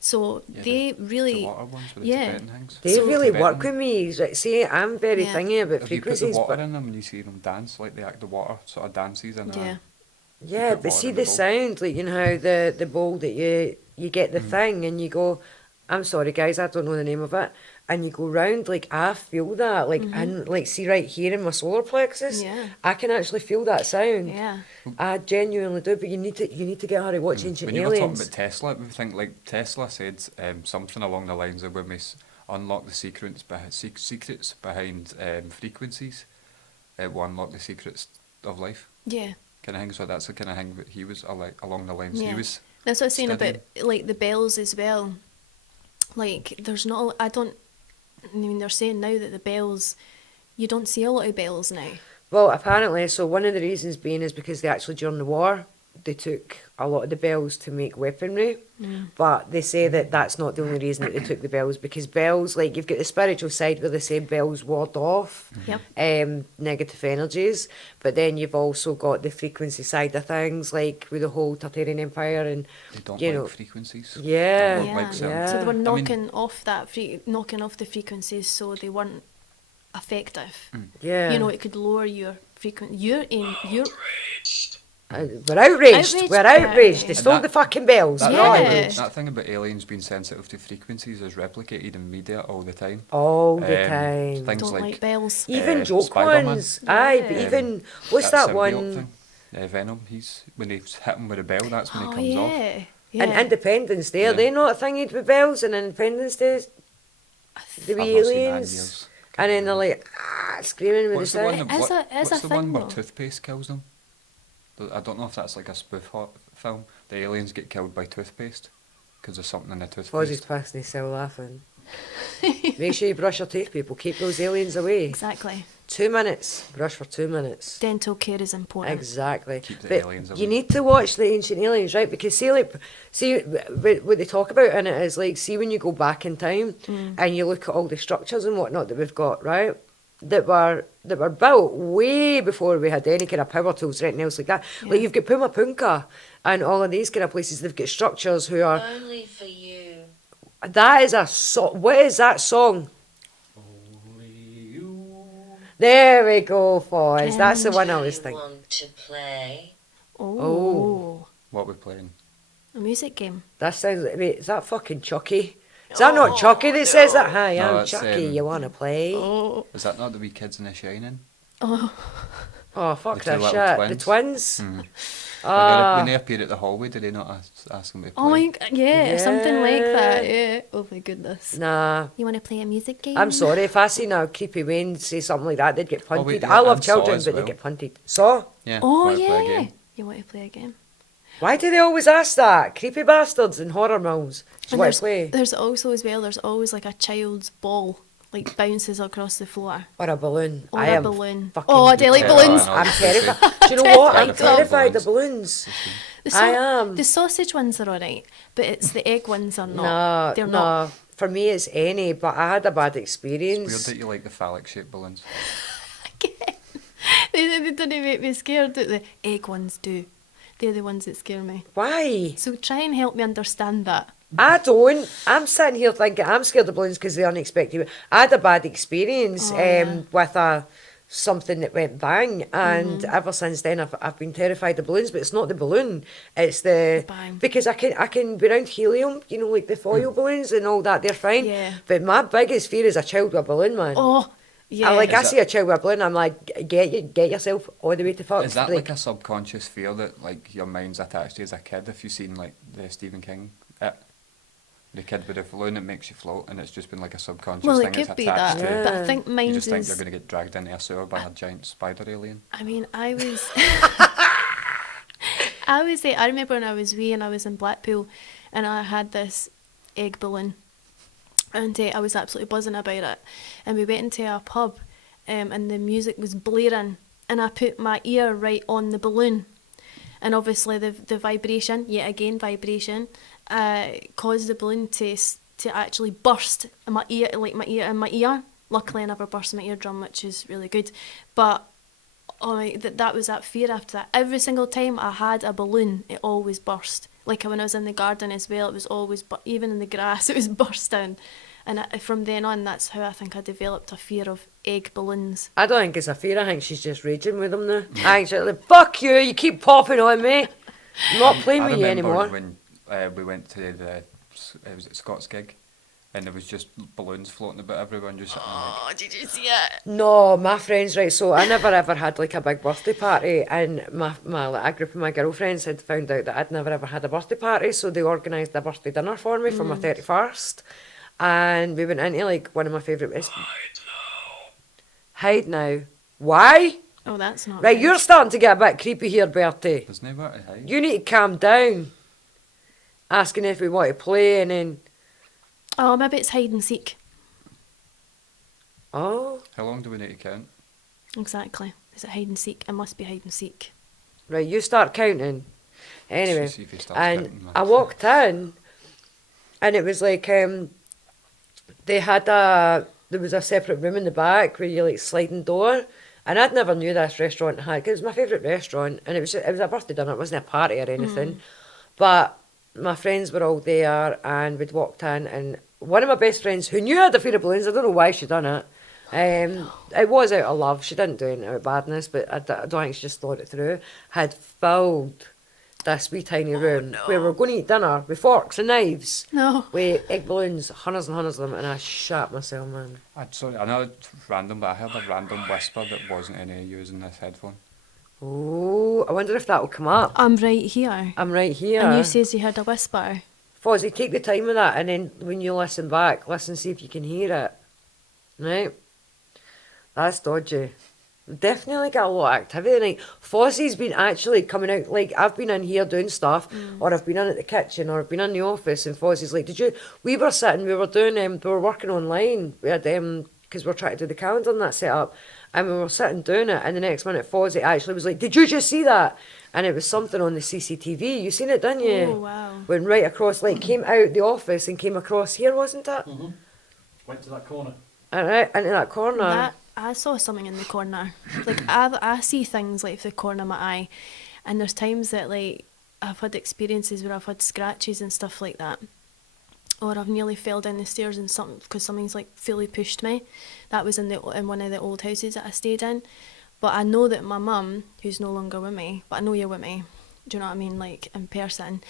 So Yeah, they the really, water ones with the yeah. Tibetan things. They So- really Tibetan- work with me. Like, see, I'm very Yeah. thingy about Have you put the frequencies, water but in them and you see them dance, like the water sort of dances and yeah. yeah, put but water see in the the bowl. sound, like, you know how the bowl that you get the thing and you go, I'm sorry guys, I don't know the name of it, and you go round, like, I feel that, like, and like, see right here in my solar plexus, Yeah. I can actually feel that sound. Yeah. I genuinely do, but you need to get her to watch Ancient When you were talking Aliens. about Tesla, we think like Tesla said something along the lines of when we unlock the secrets behind frequencies, it will unlock the secrets of life. Yeah. Kind of thing. So that's the kind of thing that he was along the lines Yeah. he was. That's what I was saying studying. about like the bells as well. Like there's not, I mean they're saying now that the bells, you don't see a lot of bells now. Well, apparently, so one of the reasons being is because they actually, during the war, they took a lot of the bells to make weaponry. But they say that that's not the only reason that they took the bells, because bells, like, you've got the spiritual side where they say bells ward off Yep. negative energies, but then you've also got the frequency side of things, like with the whole Tartarian Empire and, They don't you like know, frequencies. yeah, Don't like sound. yeah. So they were I mean- knocking off knocking off the frequencies, so they weren't effective. yeah. You know, it could lower your frequency. Your We're outraged. Outraged, We're outraged. They And stole that- the fucking bells. That, We're Yeah. all thing outraged. about, that thing about aliens being sensitive to frequencies is replicated in media all the time. All the Um, time. Things don't like, like bells. Even uh, joke Spider-Man. ones. Aye, but Yeah. even, what's that that symbiote one? thing? Venom. When they hit him with a bell, that's when Oh he comes off. yeah. Yeah. And Independence Day, are Yeah. they not thingied with bells and Independence Day? The I've wee not seen that in aliens? years. And then they're like, screaming with What's the the one? sound. Is What, a what's the thing one where though. toothpaste kills them? I don't know if that's like a spoof film. The aliens get killed by toothpaste because there's something in the Fozzie's toothpaste. pissing himself laughing. Make sure you brush your teeth, people. Keep those aliens away. Exactly. 2 minutes. Brush for 2 minutes. Dental care is important. Exactly. Keep the But aliens away. you need to watch the Ancient Aliens, right? Because see what they talk about in it is like, see when you go back in time and you look at all the structures and whatnot that we've got, right? That were built way before we had any kind of power tools or anything else like that. Yeah. Like you've got Puma Punka and all of these kind of places. They've got structures who are. Only for you. That is a song. What is that song? Only you. There we go, Foz. That's the one I was Do you thinking. want to play? Oh. What we're playing. A music game. That sounds like, wait, is that fucking Chucky? Is that not Chucky that says that? Hi, No, I'm that's, Chucky, you want to play? Oh. Is that not the wee kids in The Shining? Oh. Oh, fuck The two that little shit. The twins. twins? When Ah, they appear at the hallway, do they not ask them to play? Oh my yeah, something like that. Yeah. Yeah. Oh my goodness. nah. You want to play a music game? I'm sorry, if I seen a creepy Wayne say something like that, they'd get punted. wait, I yeah, love and Saw children, as but well. they get punted. Saw? Yeah. Oh wanna play a yeah. game? You want to play a game? Why do they always ask that? Creepy bastards and horror mills. Just And want to play. there's also as well. There's always like a child's ball, like bounces across the floor. Or a balloon. Or I a am balloon. fucking Oh, I do like terrified. balloons. I know. I'm terrified. Do you know what? I'm Terrified of terrified of balloons. balloons. The I am. The sausage ones are alright, but it's the egg ones are not. No, They're no. not. For me, it's any, but I had a bad Weird experience. that you like the phallic shaped balloons. They don't make me scared. The egg ones do. They're the ones that scare me. Why? So try and help me understand that. I don't. I'm sitting here thinking I'm scared of balloons because they're unexpected. I had a bad experience Oh, yeah. with something that went bang, and ever since then I've been terrified of balloons. But it's not the balloon; it's the bang. because I can be around helium, you know, like the foil balloons and all that. They're fine. Yeah. But my biggest fear is a child with a balloon, man. Oh, yeah. I Is see a child with a balloon, I'm like, get yourself all the way to fuck. Is that like a subconscious fear that like your mind's attached to as a kid? If you've seen like the Stephen King, the kid with a balloon that makes you float, and it's just been like a subconscious well, thing it could it's be attached that, to. but I think Yeah. You mine just think is. you're going to get dragged into a sewer by a giant spider alien. I mean, I was. I remember when I was wee and I was in Blackpool, and I had this egg balloon, and I was absolutely buzzing about it. And we went into a pub, and the music was blaring, and I put my ear right on the balloon, and obviously the vibration, yet again vibration, caused the balloon to actually burst in my ear, in my ear. Luckily, I never burst my eardrum, which is really good. But that was that fear after that. Every single time I had a balloon, it always burst. Like when I was in the garden as well, it was always, even in the grass, it was bursting. And from then on, that's how I think I developed a fear of egg balloons. I don't think it's a fear. I think she's just raging with them now. I think she's like, fuck you, you keep popping on me. I'm not playing with you anymore. When we went to was it Scott's gig, and there was just balloons floating about everywhere, and just sitting like, Did you see it? No, my friends, right, so I never ever had like a big birthday party, and a group of my girlfriends had found out that I'd never ever had a birthday party, so they organised a birthday dinner for me for my 31st, and we went into like one of my favourite restaurants. Hide now. Why? Oh, that's not Right, good. you're starting to get a bit creepy here, Bertie. there's nowhere to hide. You need to calm down. Asking if we want to play, and then, Oh, maybe it's hide and seek. oh, How long do we need to count? Exactly. Is it hide and seek? It must be hide and seek. right, you start counting. Anyway, See if he starts and counting, man. I walked in, and it was like, they had there was a separate room in the back where you like sliding door, and I'd never knew this restaurant had, because it was my favourite restaurant, and it was a birthday dinner, it wasn't a party or anything, but my friends were all there, and we'd walked in, and one of my best friends, who knew I had a fear of balloons, I don't know why she done it, it was out of love, she didn't do it out of badness, but I don't think she just thought it through, had filled this wee tiny room where we're going to eat dinner with forks and knives, No. with egg balloons, hundreds and hundreds of them, and I shat myself, man. Sorry, I know it's random, but I heard a random whisper that wasn't any of using this headphone. Oh, I wonder if that will come up. I'm right here. I'm right here. And you says you heard a whisper. Fozzie, take the time with that, and then when you listen back, listen, see if you can hear it. Right? That's dodgy. We've definitely got a lot of activity tonight. Fozzie's been actually coming out, like, I've been in here doing stuff, or I've been in at the kitchen, or I've been in the office, and Fozzie's like, we were sitting, we were working online, we had, because we were trying to do the calendar and that set up, and we were sitting doing it, and the next minute Fozzie actually was like, did you just see that? And it was something on the CCTV. You seen it, didn't you? Oh, wow. Went right across, like, came out the office and came across here, wasn't it? Went to that corner. Right into that corner. I saw something in the corner. Like, I see things, like, the corner of my eye. And there's times that, like, I've had experiences where I've had scratches and stuff like that. Or I've nearly fell down the stairs and because something's, like, fully pushed me. That was in one of the old houses that I stayed in. But I know that my mum, who's no longer with me, but I know you're with me, do you know what I mean, like, in person,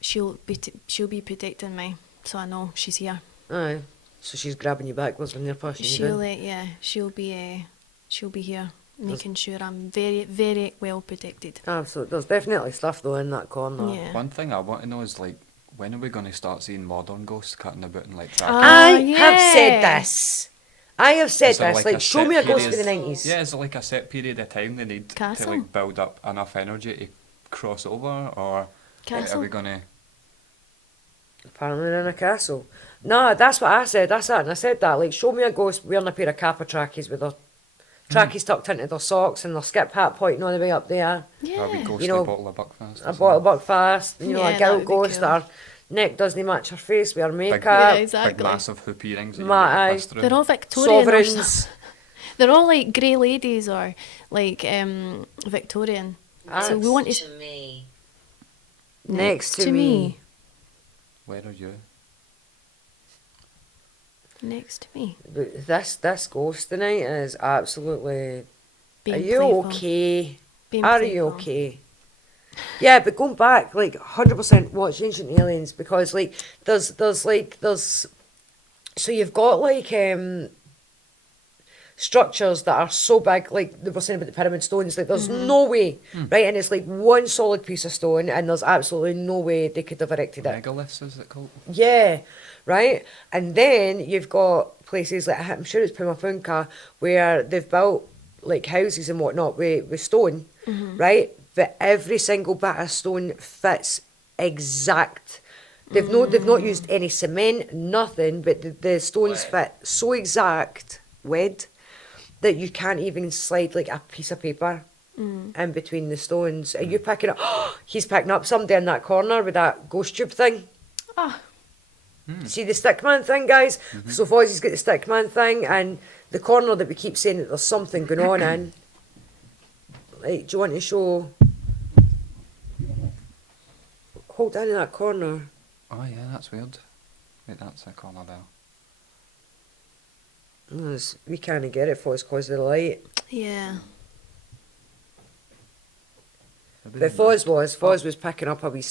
she'll be protecting me, so I know she's here. Aye. So she's grabbing you backwards when you're pushing you down. She'll be here, making sure I'm very, very well protected. Absolutely. There's definitely stuff, though, in that corner. Yeah. One thing I want to know is, like, when are we going to start seeing modern ghosts cutting about in, like, traffic? I yeah. have said this. I have said Is there, this. like, Like, a show set me a ghost period? in the 90s. Yeah, is there like a set period of time they need Castle? to like build up enough energy to cross over, or Castle? are we gonna? Apparently they're in a castle. No, that's what I said. That's it. And I said that. Like, show me a ghost wearing a pair of kappa trackies with their trackies tucked into their socks and their skip hat pointing all the way up there. Are we Yeah. ghostly know, bottle of Buckfast? A bottle of Buckfast. You know, Yeah, a that girl would be ghost cool. that her neck doesn't match her face with her makeup. Yeah, Big exactly. massive hoop earrings. That you My get eye. pissed through. They're all Victorian. Or Sovereigns. something. They're all like grey ladies or like Victorian. So we want To me. Next to me. Where are you? Next to me. But this ghost tonight is absolutely... Being Are you playful. okay? Being Are you playful. okay? Yeah, but going back, like, 100% watch Ancient Aliens, because, like, there's so you've got, like, structures that are so big, like they were saying about the pyramid stones, like, there's no way, right, and it's like one solid piece of stone, and there's absolutely no way they could have erected it. Megaliths, is it called? Yeah, right? And then you've got places like, I'm sure it's Pumapunka, where they've built like houses and whatnot with stone, right? But every single bit of stone fits exact. They've not used any cement, nothing, but the stones fit so exact, wed, that you can't even slide like a piece of paper in between the stones. Are you picking up? He's picking up somebody in that corner with that ghost tube thing. Ah. See the stickman thing, guys? So Fozzie's got the stickman thing, and the corner that we keep saying that there's something going on in. Like, do you want to show? Hold down in that corner. Oh yeah, that's weird. Wait, that's a corner there. We can't get it for us because of the light. Yeah. But Foz was picking up a wee...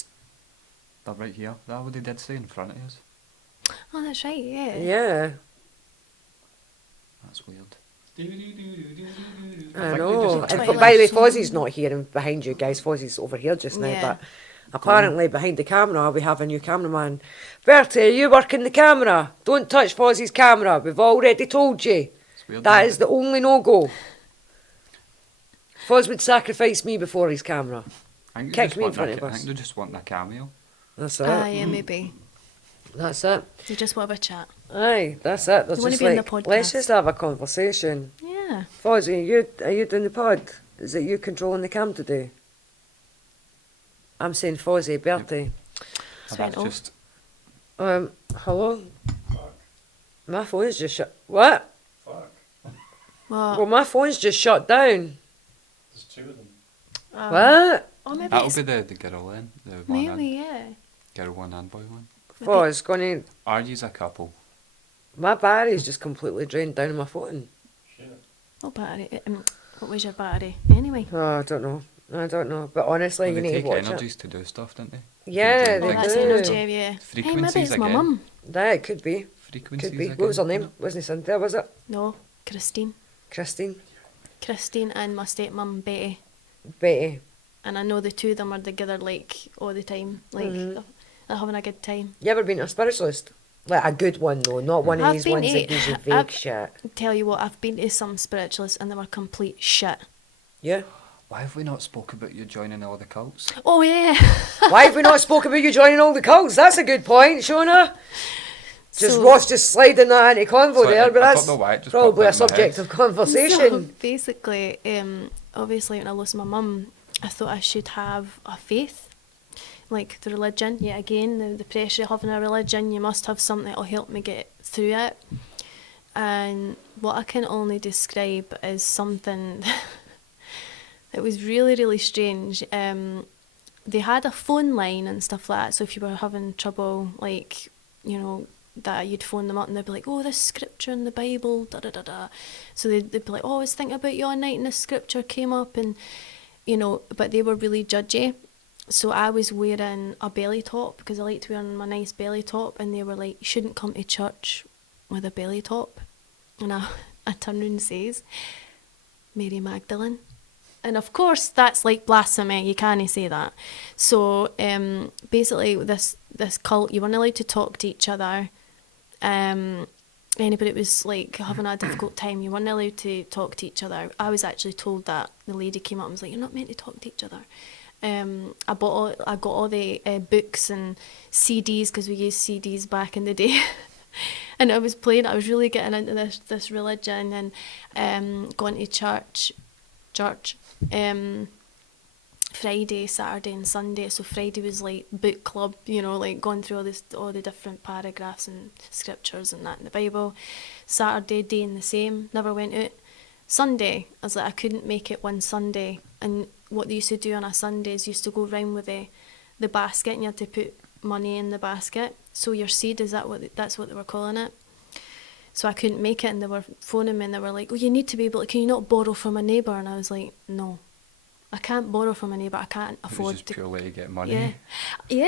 They're right here. That what they did say in front of us. Oh, that's right, yeah. Yeah, That's weird. I think know. they just- And by the way, Fozzie's not here and behind you guys. Fozzie's over here just now, Yeah. but apparently behind the camera we have a new cameraman. Bertie, are you working the camera? Don't touch Fozzie's camera. We've already told you. It's weird. That isn't is the only no-go. Foz would sacrifice me before his camera. I think they kick just me in want front a- of I us. think they just want a cameo. That's it. Yeah, maybe. That's it. They just want to have a chat. Aye, that's it. They're They wanna just be in the like, let's podcast. just have a conversation. Yeah. Fozzie, are you doing the pod? Is it you controlling the cam today? I'm saying Fozzie, Bertie. And Sweet. that's just Hello? My phone's just shut. What? Fuck. What? Well, my phone's just shut down. There's two of them. What? Oh, maybe that'll it's... be the girl then. The one Maybe, and, yeah. girl one and boy one. Foz, gonna. Are yous a couple? My battery's just completely drained down on my phone. Shit. What battery? What was your battery? Anyway. Oh, I don't know. But honestly, Well, you they need take to watch energies to do stuff, don't they? Yeah, do Oh, they that's do. energy, yeah. Hey, maybe Frequencies it's my again. mum. it. That could be. Frequencies Could be. again. What was her name? Wasn't it Cynthia, was it? No, Christine. Christine? Christine and my stepmum, Betty. Betty. And I know the two of them are together, like, all the time. Like, Mm-hmm. they're having a good time. You ever been to a spiritualist? Like a good one though, not one of I've these been ones to- that gives you vague I've- shit. Tell you what, I've been to some spiritualists and they were complete shit. Yeah? Why have we not spoke about you joining all the cults? Oh, yeah. Why have we not spoken about you joining all the cults? That's a good point, Shona. Just So- Ross just sliding that into convo So there, I but don't that's know why it just probably a popped into my subject head. of conversation. So basically, obviously when I lost my mum, I thought I should have a faith, like the religion. Yet again, the pressure of having a religion, you must have something that'll help me get through it. And what I can only describe as something that was really, really strange. They had a phone line and stuff like that, so if you were having trouble, like, you know, that you'd phone them up and they'd be like, oh, this scripture in the Bible, da da da da. So they'd be like, oh, I was thinking about you all night and this scripture came up, and, you know, but they were really judgy. So I was wearing a belly top because I liked wearing my nice belly top, and they were like, you shouldn't come to church with a belly top. And I turn around and says, Mary Magdalene. And of course, that's like blasphemy. You can't say that. So basically, this cult, you weren't allowed to talk to each other. Anybody that was like having a difficult time, you weren't allowed to talk to each other. I was actually told that. The lady came up and was like, "You're not meant to talk to each other." I got all the books and CDs because we used CDs back in the day. And I was really getting into this religion and going to church. Friday, Saturday and Sunday. So Friday was like book club, you know, like going through all the different paragraphs and scriptures and that in the Bible. Saturday, doing the same, never went out. Sunday, I was like, I couldn't make it one Sunday. And what they used to do on a Sunday is used to go round with the basket, and you had to put money in the basket. So your seed, that's what they were calling it. So I couldn't make it, and they were phoning me and they were like, oh, you need to be able to, can you not borrow from a neighbour? And I was like, no, I can't borrow from a neighbour, I can't It was afford just to. pure way to get money. Yeah.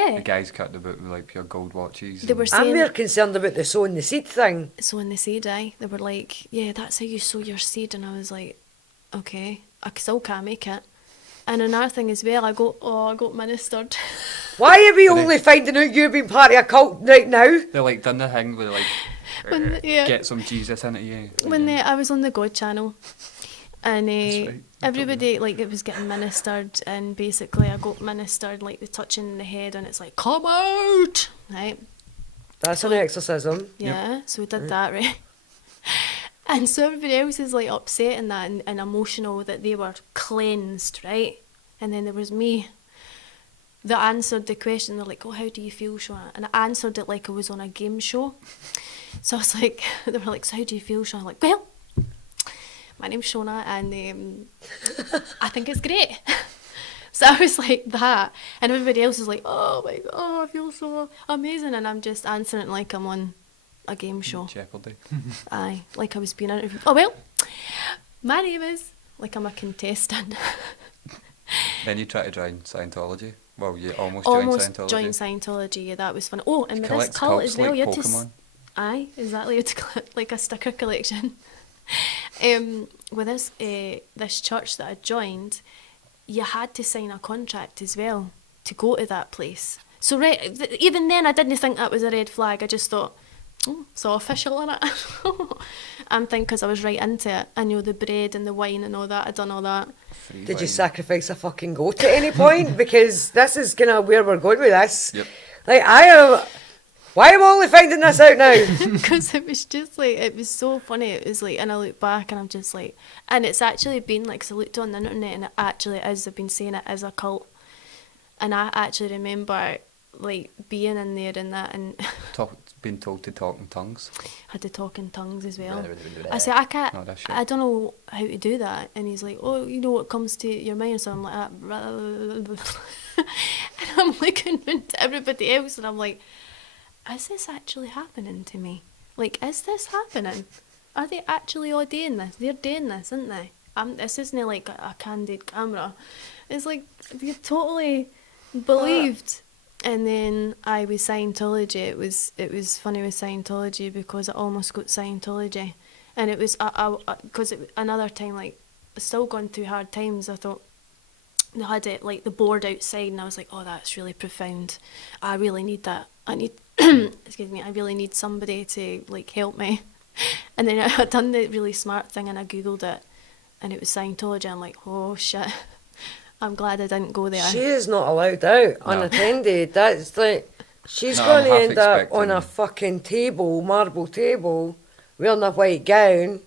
Yeah. The guys cut the book with like pure gold watches. They were and- saying, I'm more concerned about the sowing the seed thing. so when they said they were like, yeah, that's how you sow your seed. And I was like, okay, I still can't make it. And another thing as well, I got ministered. Why are we only finding out you've been part of a cult right now? They like done the thing where they like get some Jesus into you. I was on the God channel, and That's right. everybody, like, it was getting ministered, and basically I got ministered, like the touching the head, and it's like, come out, right? That's an exorcism. Yeah, so we did that, right? And so everybody else is like upset and that and emotional that they were cleansed, right? And then there was me that answered the question. They're like, oh, how do you feel, Shona? And I answered it like I was on a game show. So I was like, they were like, so how do you feel, Shona? I'm like, well, my name's Shona, and I think it's great. So I was like that, and everybody else is like, oh my god, I feel so amazing, and I'm just answering like I'm on a game show. Jeopardy. Aye, like I was being interviewed. Oh well, my name is, like I'm a contestant. Then you try to join Scientology. Well, you almost Joined Scientology. Yeah, that was fun. Oh, and with this Collect cult cults as well, like you had to. Pokemon. Aye, exactly. You had to collect like a sticker collection. With this church that I joined, you had to sign a contract as well to go to that place. So even then, I didn't think that was a red flag. I just thought, oh, it's all official, innit? I'm thinking because I was right into it. I know the bread and the wine and all that. I'd done all that. Free Did you wine. sacrifice a fucking goat at any point? Because this is kind of where we're going with this. Yep. Like, why am I only finding this out now? Because it was just like, it was so funny. It was like, and I look back and I'm just like, and it's actually been like, 'cause I looked on the internet and it actually is, I've been saying it as a cult. And I actually remember like being in there and that, and Being told to talk in tongues. had to talk in tongues as well. I said, I can't, No, that's shit. I don't know how to do that. And he's like, oh, you know what comes to your mind? So I'm like, and I'm looking into everybody else and I'm like, is this actually happening to me? Like, is this happening? Are they actually all doing this? They're doing this, aren't they? This isn't like a candid camera. It's like, you totally believed. And then with Scientology, it was funny with Scientology because I almost got Scientology. And it was, because another time, like, still going through hard times, I thought, they had it, like, the board outside, and I was like, oh, that's really profound. I really need that. I really need somebody to, like, help me. And then I done the really smart thing, and I Googled it, and it was Scientology. I'm like, oh, shit. I'm glad I didn't go there. She is not allowed out unattended. That's like, she's going to end up on a fucking table, marble table, wearing a white gown,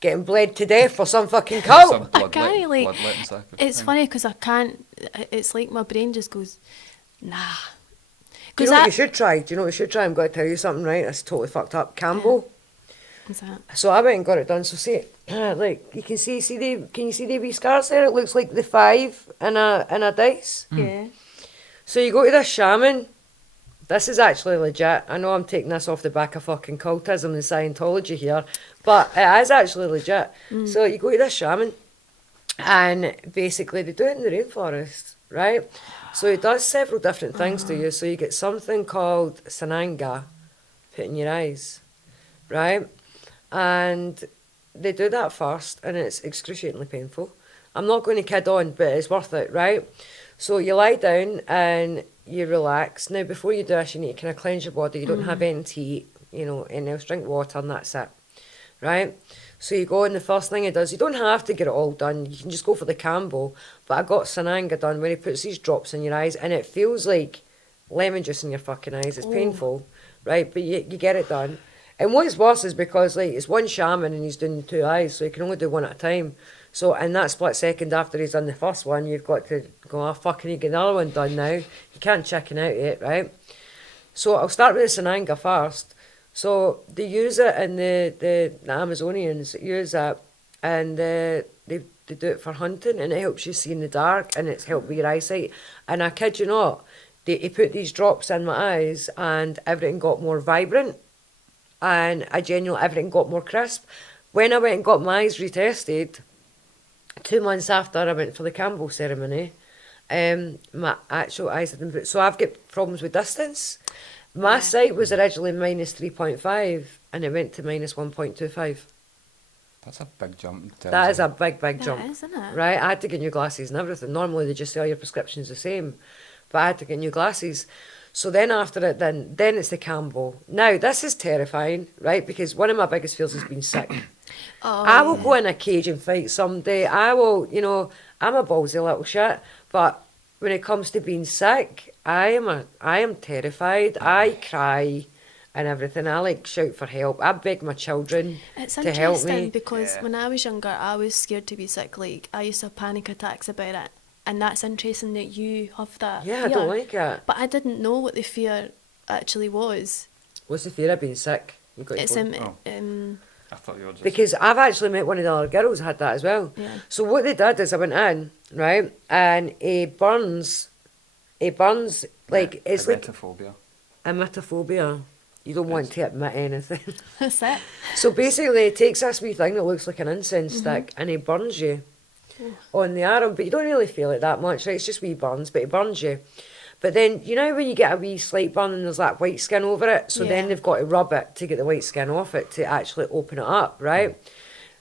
getting bled to death for some fucking cult. Some I can't, like, bloodletting sacrifice it's thing. funny because I can't, it's like my brain just goes, nah. Do you know what you should try? I'm going to tell you something, right? That's totally fucked up. Campbell. What's that? So I went and got it done. So see, like, you can see the wee scars there? It looks like the 5 in a dice. Yeah. So you go to this shaman. This is actually legit. I know I'm taking this off the back of fucking cultism and Scientology here, but it is actually legit. So you go to this shaman, and basically they do it in the rainforest, right? So he does several different things to you. So you get something called sananga put in your eyes, right? And they do that first, and it's excruciatingly painful. I'm not going to kid on, but it's worth it, right? So you lie down and you relax. Now, before you do this, you need to kind of cleanse your body. You don't have any to eat, and else drink water, and that's it, right? So you go, and the first thing he does, you don't have to get it all done. You can just go for the Campbell. But I got Sananga done, where he puts these drops in your eyes, and it feels like lemon juice in your fucking eyes. It's painful, right? But you get it done. And what's worse is because, like, it's one shaman and he's doing 2 eyes, so he can only do one at a time. So in that split second after he's done the first one, you've got to go, oh, fuck, I need to get another one done now. You can't chicken out yet, right? So I'll start with the Sananga first. So they use it, and the Amazonians use it, and they do it for hunting, and it helps you see in the dark, and it's helped with your eyesight. And I kid you not, he put these drops in my eyes, and everything got more vibrant. And everything got more crisp. When I went and got my eyes retested, 2 months after I went for the Campbell ceremony, my actual eyes had improved. So I've got problems with distance. My sight was originally minus 3.5 and it went to minus 1.25. That's a big jump. That is a big jump. That is, isn't it? Right? I had to get new glasses and everything. Normally they just say, oh, your prescription's the same. But I had to get new glasses. So then after it, then it's the Campbell. Now, this is terrifying, right? Because one of my biggest fears has been sick. I will go in a cage and fight someday. I will, I'm a ballsy little shit. But when it comes to being sick, I am terrified. I cry and everything. I like shout for help. I beg my children It's to help interesting me. because when I was younger, I was scared to be sick. Like, I used to have panic attacks about it. And that's interesting that you have that Yeah, fear. I don't like it. But I didn't know what the fear actually was. What's the fear of being sick? You got It's your phone? I thought you were just... Because I've actually met one of the other girls who had that as well. Yeah. So what they did is I went in, right, and it burns, like, it's like emetophobia. emetophobia. You don't want to admit anything. That's it. So basically, it takes this wee thing that looks like an incense stick and it burns you on the arm, but you don't really feel it that much, right? It's just wee burns, but it burns you. But then, you know when you get a wee slight burn and there's that white skin over it? So then Yeah. they've got to rub it to get the white skin off it to actually open it up, right?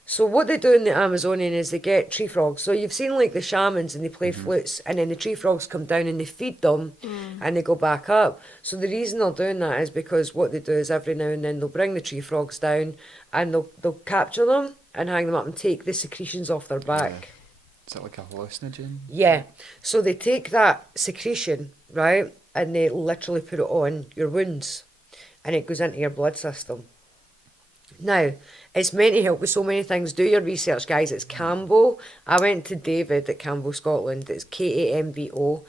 So what they do in the Amazonian is they get tree frogs. So you've seen like the shamans and they play flutes and then the tree frogs come down and they feed them and they go back up. So the reason they're doing that is because what they do is every now and then they'll bring the tree frogs down and they'll capture them and hang them up and take the secretions off their back. Is that like a hallucinogen? Yeah. So they take that secretion, right, and they literally put it on your wounds and it goes into your blood system. Now, it's meant to help with so many things. Do your research, guys. It's Cambo. I went to David at Cambo, Scotland. It's Kambo.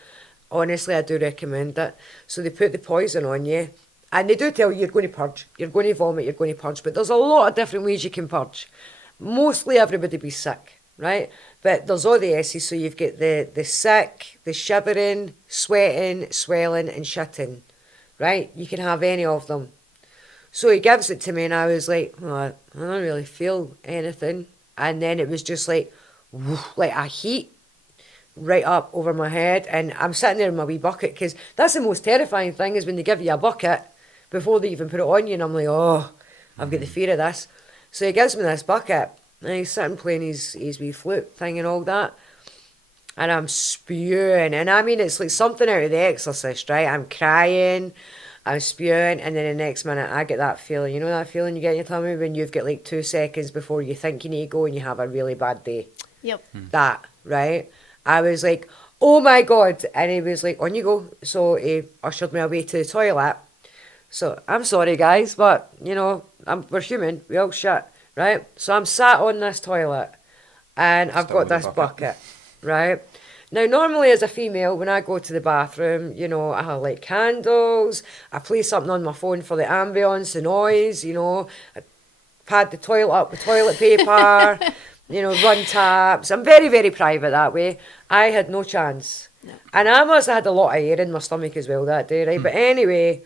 Honestly, I do recommend it. So they put the poison on you and they do tell you you're going to purge. You're going to vomit, you're going to purge. But there's a lot of different ways you can purge. Mostly everybody be sick, right? But there's all the S's, so you've got the sick, the shivering, sweating, swelling and shitting, right? You can have any of them. So he gives it to me and I was like, oh, I don't really feel anything. And then it was just like a heat right up over my head. And I'm sitting there in my wee bucket because that's the most terrifying thing is when they give you a bucket before they even put it on you. And I'm like, oh, I've got the fear of this. So he gives me this bucket and he's sitting playing his wee flute thing and all that. And I'm spewing. And I mean, it's like something out of The Exorcist, right? I'm crying. I'm spewing, and then the next minute I get that feeling. You know that feeling you get in your tummy when you've got like 2 seconds before you think you need to go and you have a really bad day? Yep. That, right? I was like, oh my God. And he was like, on you go. So he ushered me away to the toilet. So I'm sorry, guys, but, you know, we're human. We all shit, right? So I'm sat on this toilet, and I've Still got with a this bucket. bucket, right? Now, normally as a female, when I go to the bathroom, you know, I have like candles, I play something on my phone for the ambience, the noise, you know, I pad the toilet up with toilet paper, you know, run taps. I'm very, very private that way. I had no chance. No. And I must have had a lot of air in my stomach as well that day, right? But anyway,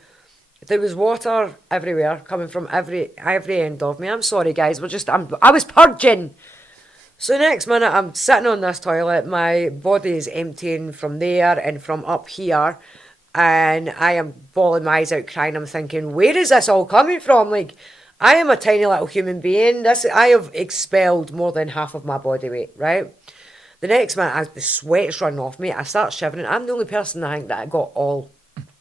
there was water everywhere coming from every end of me. I'm sorry, guys, I was purging. So next minute, I'm sitting on this toilet, my body is emptying from there and from up here, and I am bawling my eyes out crying. I'm thinking, where is this all coming from? Like, I am a tiny little human being. I have expelled more than half of my body weight, right? The next minute, as the sweat's running off me, I start shivering. I'm the only person I think that got all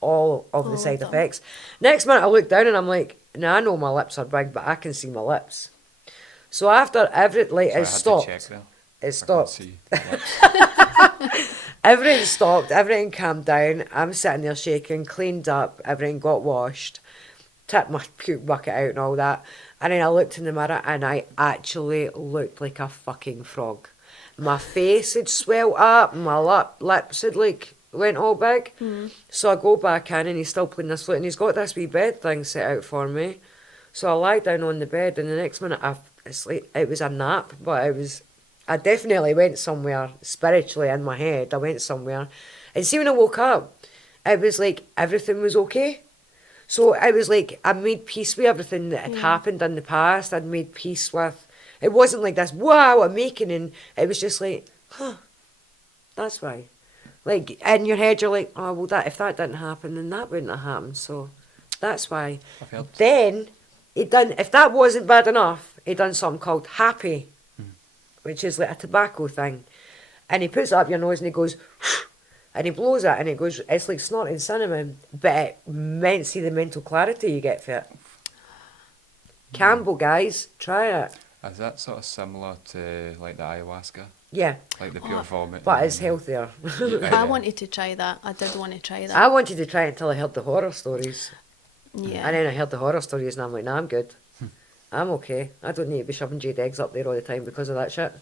of the side them. effects. Next minute, I look down and I'm like, now I know my lips are big, but I can see my lips. So after it stopped. It stopped. Everything stopped. Everything calmed down. I'm sitting there shaking, cleaned up. Everything got washed. Tipped my puke bucket out and all that. And then I looked in the mirror and I actually looked like a fucking frog. My face had swelled up. My lips had like went all big. So I go back in and he's still playing this flute and he's got this wee bed thing set out for me. So I lie down on the bed and the next minute it was a nap, but I definitely went somewhere spiritually in my head. I went somewhere. And see when I woke up, it was like everything was okay. So it was like I made peace with everything that had happened in the past. I'd made peace with, it wasn't like this, wow, I'm making, and it was just like, that's why. Like in your head, you're like, oh, well, if that didn't happen, then that wouldn't have happened. So that's why. Then if that wasn't bad enough, he done something called happy, which is like a tobacco thing. And he puts it up your nose and he goes, and he blows it and it goes, it's like snorting cinnamon, but it meant see the mental clarity you get for it. Campbell, guys, try it. Is that sort of similar to like the ayahuasca? Yeah, Like the pure vomit? but it's healthier. I wanted to try that. I did want to try that. I wanted to try it until I heard the horror stories. Yeah. And then I heard the horror stories and I'm like, nah, I'm good. I'm okay. I don't need to be shoving jade eggs up there all the time because of that shit.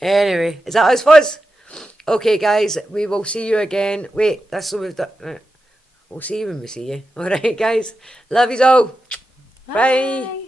Anyway, is that us, Fuzz? Okay, guys, we will see you again. Wait, that's what we've done. We'll see you when we see you. All right, guys. Love yous all. Bye.